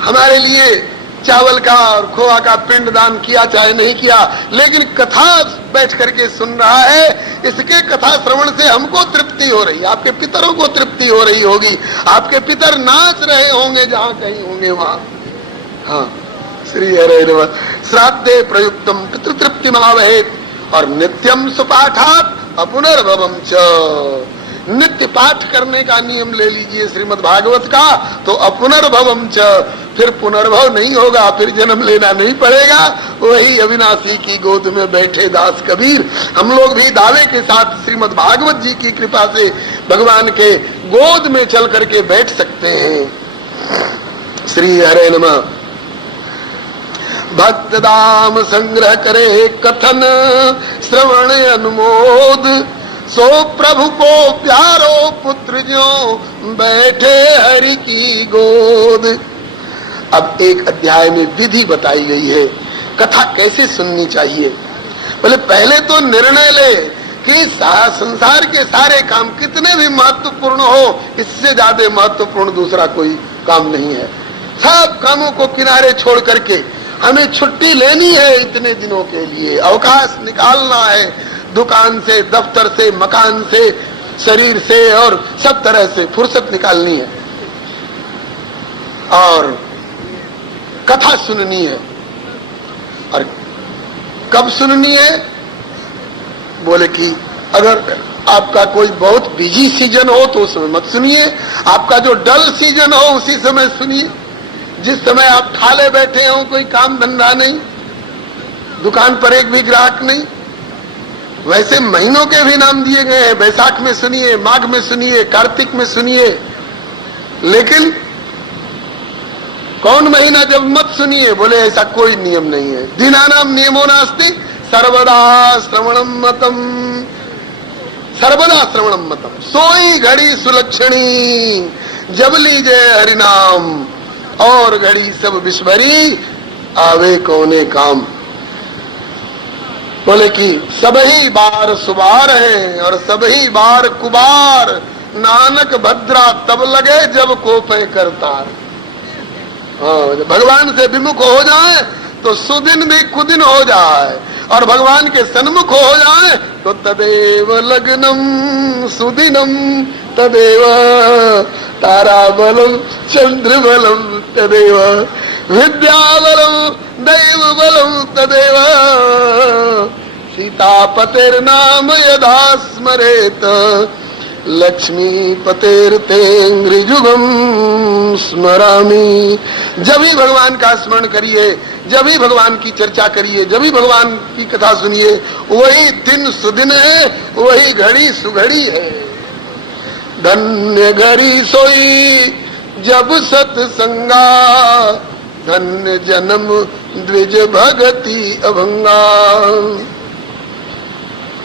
हमारे लिए चावल का और खोआ का पिंड दान किया चाहे नहीं किया, लेकिन कथा बैठ करके सुन रहा है, इसके कथा श्रवण से हमको तृप्ति हो रही, आपके पितरों को तृप्ति हो रही होगी। आपके पितर नाच रहे होंगे जहां कहीं होंगे वहां। हाँ, श्री हरे नमः। श्राद्धे प्रयुक्तम पितृतृप्ति महावहेत और नित्यम सुपाठात अपुनर्भवम च। नित्य पाठ करने का नियम ले लीजिए श्रीमद् भागवत का, तो अपुनर्भवम च, फिर पुनर्भव नहीं होगा, फिर जन्म लेना नहीं पड़ेगा। वही अविनाशी की गोद में बैठे दास कबीर। हम लोग भी दावे के साथ श्रीमद् भागवत जी की कृपा से भगवान के गोद में चल करके बैठ सकते हैं। श्री हरे नमः। भक्त दाम संग्रह करे कथन श्रवण अनुमोद, सो प्रभु को प्यारो पुत्र जो बैठे हरि की गोद। अब एक अध्याय में विधि बताई गई है, कथा कैसे सुननी चाहिए। बोले पहले तो निर्णय ले कि संसार के सारे काम कितने भी महत्वपूर्ण हो, इससे ज्यादा महत्वपूर्ण दूसरा कोई काम नहीं है। सब कामों को किनारे छोड़ करके हमें छुट्टी लेनी है, इतने दिनों के लिए अवकाश निकालना है, दुकान से, दफ्तर से, मकान से, शरीर से और सब तरह से फुर्सत निकालनी है और कथा सुननी है। और कब सुननी है? बोले कि अगर आपका कोई बहुत बिजी सीजन हो तो उस समय मत सुनिए, आपका जो डल सीजन हो उसी समय सुनिए, जिस समय आप खाले बैठे हो, कोई काम धंधा नहीं, दुकान पर एक भी ग्राहक नहीं। वैसे महीनों के भी नाम दिए गए हैं, बैसाख में सुनिए, माघ में सुनिए, कार्तिक में सुनिए, लेकिन कौन महीना जब मत सुनिए? बोले ऐसा कोई नियम नहीं है। दीनानाम नियमो नास्ति सर्वदा श्रवणम मतम, सर्वदा श्रवणम मतम। सोई घड़ी सुलक्षणी जब लीजे हरिनाम, और घड़ी सब विस्मरी आवे कौने काम। बोले कि सबही बार सुबार है और सबही बार कुबार, नानक भद्रा तब लगे जब कोपे करतार। भगवान से विमुख हो जाए तो सुदिन भी कुदिन हो जाए, और भगवान के सन्मुख हो जाए तो तदेव लग्नम सुदिनम तदेव ताराबलम चंद्रबलम तदेव विद्याबलम दैवबलम तदेव सीतापतेर्नाम यदा स्मरेत लक्ष्मी पतेर तेंग्रिजुगम स्मरामि। जब ही भगवान का स्मरण करिए, जब ही भगवान की चर्चा करिए, जब ही भगवान की कथा सुनिए, वही दिन सुदिन है, वही घड़ी सुघड़ी है। धन्य घड़ी सोई जब सत्संगा, धन्य जन्म द्विज भगति अभंगा।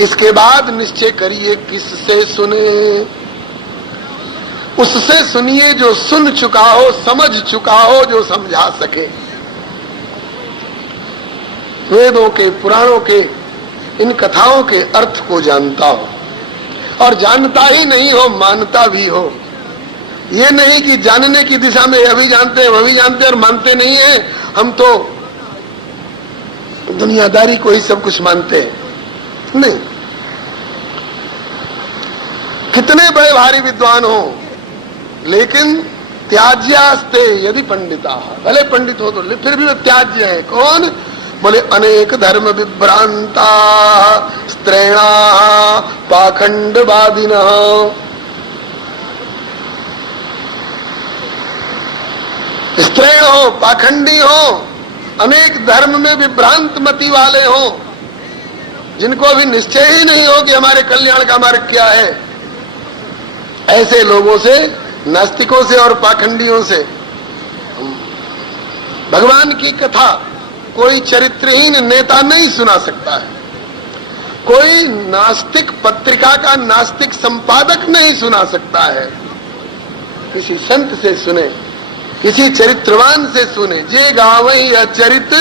इसके बाद निश्चय करिए किससे सुने। उससे सुनिए जो सुन चुका हो, समझ चुका हो, जो समझा सके। वेदों के, पुराणों के, इन कथाओं के अर्थ को जानता हो, और जानता ही नहीं हो, मानता भी हो। ये नहीं कि जानने की दिशा में अभी जानते हैं, वही जानते हैं और मानते नहीं है। हम तो दुनियादारी को ही सब कुछ मानते हैं। नहीं, कितने बड़े भारी विद्वान हो, लेकिन त्याज्यास्ते यदि पंडिता, भले पंडित हो तो फिर भी वो त्याज्य है। कौन? बोले अनेक धर्म विभ्रांता स्त्रेणा पाखंडवादिना। स्त्रेण हो, पाखंडी हो, अनेक धर्म में विभ्रांत मति वाले हो, जिनको अभी निश्चय ही नहीं हो कि हमारे कल्याण का मार्ग क्या है। ऐसे लोगों से, नास्तिकों से और पाखंडियों से भगवान की कथा कोई चरित्रहीन नेता नहीं सुना सकता है। कोई नास्तिक पत्रिका का नास्तिक संपादक नहीं सुना सकता है। किसी संत से सुने, किसी चरित्रवान से सुने। जे गावई या चरित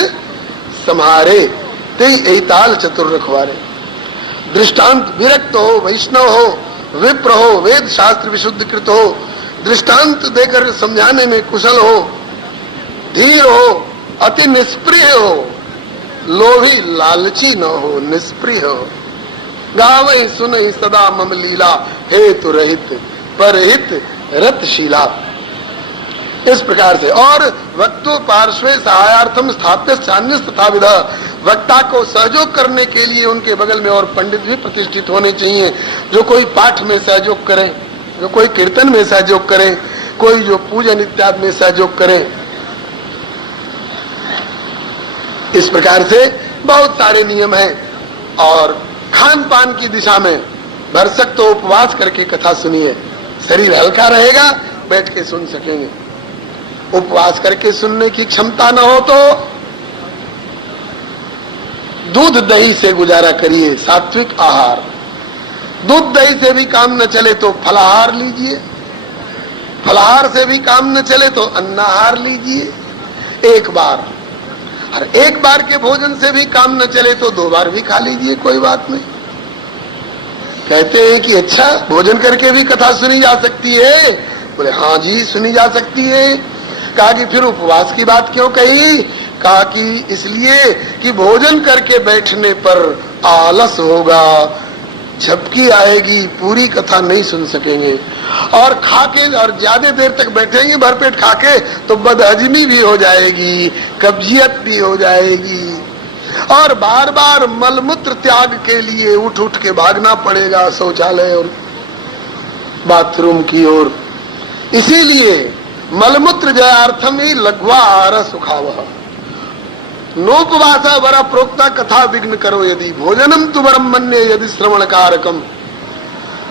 समारे ते एताल चतुर रखवारे। दृष्टांत विरक्त हो, वैष्णव हो, विप्र हो, वेद शास्त्र विशुद्धकृत हो, दृष्टांत देकर समझाने में कुशल हो, धीर हो, अति निष्प्रिय हो, लोभी लालची न हो, निष्प्रिय हो। गावई सुनई सदा मम लीला, हेतु रहित परहित रतशीला। इस प्रकार से। और वक्तो पार्श्वे सहायार्थम स्थाप्य चान्य तथा विधा। वक्ता को सहयोग करने के लिए उनके बगल में और पंडित भी प्रतिष्ठित होने चाहिए, जो कोई पाठ में सहयोग करें, जो कोई कीर्तन में सहयोग करें, कोई जो पूजन इत्यादि में सहयोग करें। इस प्रकार से बहुत सारे नियम हैं। और खान पान की दिशा में भरसक तो उपवास करके कथा सुनिए, शरीर हल्का रहेगा, बैठ के सुन सकेंगे। उपवास करके सुनने की क्षमता न हो तो दूध दही से गुजारा करिए, सात्विक आहार। दूध दही से भी काम न चले तो फलाहार लीजिए, फलाहार से भी काम न चले तो अन्नाहार लीजिए एक बार। और एक बार के भोजन से भी काम न चले तो 2 बार भी खा लीजिए, कोई बात नहीं। कहते हैं कि अच्छा, भोजन करके भी कथा सुनी जा सकती है? बोले हाँ जी, सुनी जा सकती है। कहा कि फिर उपवास की बात क्यों कही? कहा कि इसलिए कि भोजन करके बैठने पर आलस होगा, झपकी आएगी, पूरी कथा नहीं सुन सकेंगे, और खाके और ज्यादा देर तक बैठेंगे भरपेट खाके तो बदहजमी भी हो जाएगी, कब्जियत भी हो जाएगी, और बार बार मलमूत्र त्याग के लिए उठ उठ के भागना पड़ेगा शौचालय और बाथरूम की ओर। इसीलिए मलमूत्र जयार्थम ही लघ्वाहार सुखावह, नोपवासा वरा प्रोक्ता कथा विघ्न करो यदि, भोजनम तु वरम मन्ये यदि श्रवण कारकम।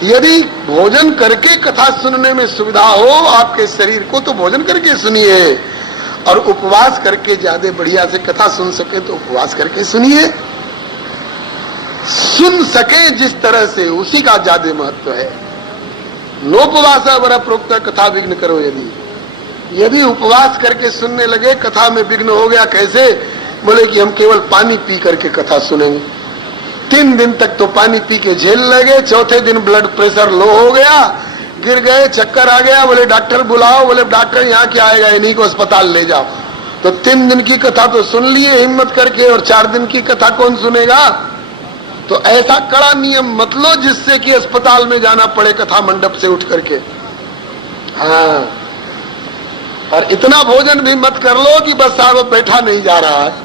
यदि भोजन करके कथा सुनने में सुविधा हो आपके शरीर को तो भोजन करके सुनिए, और उपवास करके ज्यादा बढ़िया से कथा सुन सके तो उपवास करके सुनिए। सुन सके जिस तरह से उसी का ज्यादा महत्व है। नोपवासा वरा प्रोक्ता कथा विघ्न करो यदि, यदि उपवास करके सुनने लगे कथा में विघ्न हो गया। कैसे? बोले कि हम केवल पानी पी करके कथा सुनेंगे। 3 दिन तक तो पानी पी के झेल लगे, चौथे दिन ब्लड प्रेशर लो हो गया, गिर गए, चक्कर आ गया, बोले डॉक्टर बुलाओ। बोले डॉक्टर यहाँ क्या आएगा, इन्हीं को अस्पताल ले जाओ। तो 3 दिन की कथा तो सुन लिए हिम्मत करके, और 4 दिन की कथा कौन सुनेगा? तो ऐसा कड़ा नियम मत लो जिससे कि अस्पताल में जाना पड़े कथा मंडप से उठ करके। हाँ, और इतना भोजन भी मत कर लो कि बस साहब बैठा नहीं जा रहा है।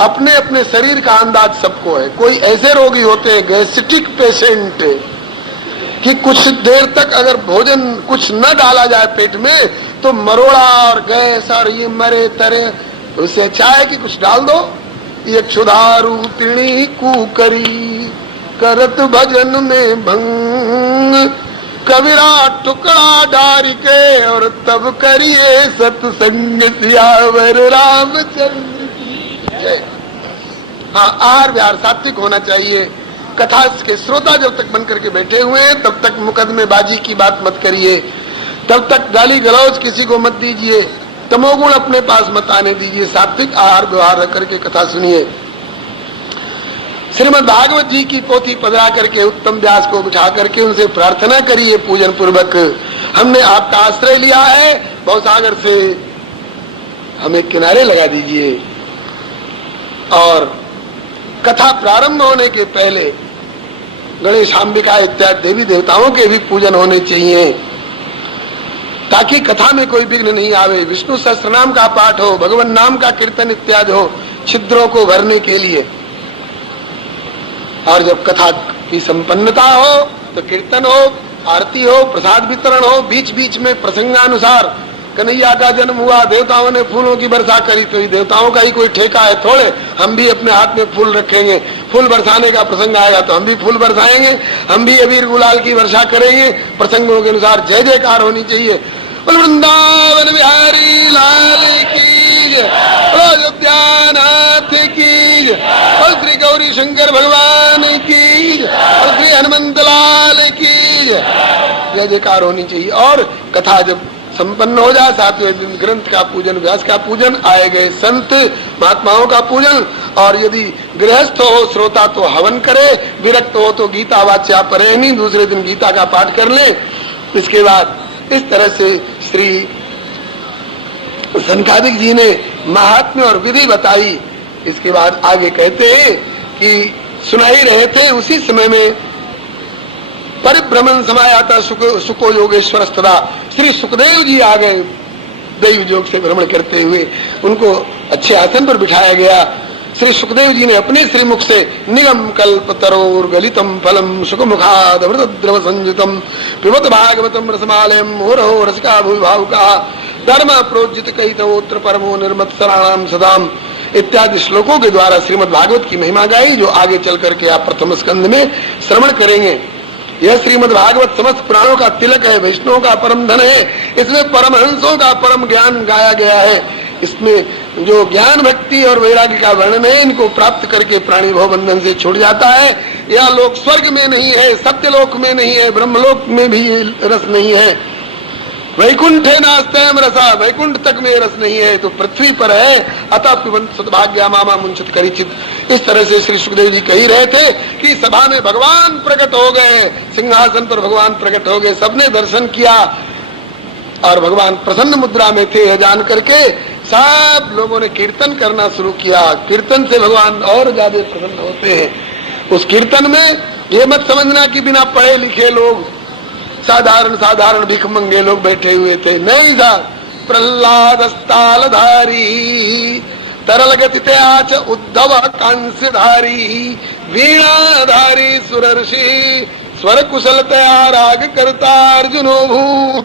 अपने अपने शरीर का अंदाज सबको है। कोई ऐसे रोगी होते हैं गैस्ट्रिक पेशेंट कि कुछ देर तक अगर भोजन कुछ न डाला जाए पेट में तो मरोड़ा और गैस और ये मरे तरे, उससे अच्छा है कि कुछ डाल दो। ये क्षुधारू तृणी कुकरी करत भजन में भंग, कबीरा टुकड़ा डारी के और तब करिए सत्संग सियावर रामचंद्र की। हाँ, आहार विहार सात्विक होना चाहिए। कथा के श्रोता जब तक बन करके बैठे हुए हैं तब तक मुकदमेबाजी की बात मत करिए, तब तक गाली गलौज किसी को मत दीजिए, तमोगुण अपने पास मत आने दीजिए। सात्विक आहार व्यवहार रख करके कथा सुनिए। श्रीमद् भागवत जी की पोथी पधरा करके उत्तम व्यास को बिठा करके उनसे प्रार्थना करिए पूजन पूर्वक, हमने आपका आश्रय लिया है, भवसागर से हमें किनारे लगा दीजिए। और कथा प्रारंभ होने के पहले गणेश, अंबिका इत्यादि देवी देवताओं के भी पूजन होने चाहिए ताकि कथा में कोई विघ्न नहीं आवे। विष्णु सहस्त्रनाम का पाठ हो, भगवान नाम का कीर्तन इत्यादि हो, छिद्रों को भरने के लिए। और जब कथा की संपन्नता हो तो कीर्तन हो, आरती हो, प्रसाद वितरण हो, बीच बीच में प्रसंगानुसार। कन्हैया का जन्म हुआ, देवताओं ने फूलों की वर्षा करी, तो देवताओं का ही कोई ठेका है थोड़े, हम भी अपने हाथ में फूल रखेंगे। फूल बरसाने का प्रसंग आएगा तो हम भी फूल बरसाएंगे, हम भी अबीर गुलाल की वर्षा करेंगे। प्रसंगों के अनुसार जय जयकार होनी चाहिए। वृंदावन बिहारी लाल की जय, अयोध्यानाथ की जय, श्री गौरी शंकर भगवान की जय, श्री हनुमंत लाल की जय, जय जयकार होनी चाहिए। और कथा जब संपन्न हो जाए, 7वें दिन ग्रंथ का पूजन, व्यास का पूजन, आए गए संत महात्माओं का पूजन। और यदि गृहस्थ हो श्रोता तो हवन करे, विरक्त हो तो गीता वाच्या पढ़े नहीं, दूसरे दिन गीता का पाठ कर ले। इसके बाद इस तरह से श्री सनकादिक जी ने महात्म्य और विधि बताई। इसके बाद आगे कहते हैं कि सुनाई रहे थे उसी समय में परिभ्रमण समायाता सुको योगेश्वर तथा श्री सुखदेव जी आ गए। दैव योग से भ्रमण करते हुए उनको अच्छे आसन पर बिठाया गया। श्री सुखदेव जी ने अपने श्रीमुख से निगम कल्प तरोर गलितम फलम सुख मुखाद अमृत द्रव संयुतम पिबत भागवतम रसमालयम मोरहो रसिका भूभावुका धर्म प्रोज्जित कहितोत्र परमो निर्मत शरणाम सदाम इत्यादि श्लोकों के द्वारा श्रीमद् भागवत की महिमा गाई, जो आगे चल करके आप प्रथम स्कंद में श्रवण करेंगे। यह श्रीमद् भागवत समस्त पुराणों का तिलक है, वैष्णव का परम धन है। इसमें परमहंसों का परम ज्ञान गाया गया है। इसमें जो ज्ञान भक्ति और वैराग्य का वर्णन है, इनको प्राप्त करके प्राणी भव बंधन से छूट जाता है। यह लोक स्वर्ग में नहीं है, सत्यलोक में नहीं है, ब्रह्मलोक में भी रस नहीं है। वैकुंठे नास्तेम रसा, वैकुंठ तक में रस नहीं है तो पृथ्वी पर है। अतः पिबंत सद्भाग्या मामा मुंशित करिचित। इस तरह से श्री सुखदेव जी कह रहे थे कि सभा में भगवान प्रकट हो गए, सिंहासन पर भगवान प्रकट हो गए, सबने दर्शन किया और भगवान प्रसन्न मुद्रा में थे यह जान करके सब लोगों ने कीर्तन करना शुरू किया। कीर्तन से भगवान और ज्यादा प्रसन्न होते हैं। उस कीर्तन में ये मत समझना कि बिना पढ़े लिखे लोग, साधारण भिख मंगे लोग बैठे हुए थे, नहीं था। प्रहलाद स्थालधारी तरल गति त्याच उद्धव कांस्यधारी वीणाधारी सुरर्षि स्वर कुशल तया राग करता अर्जुनो भू।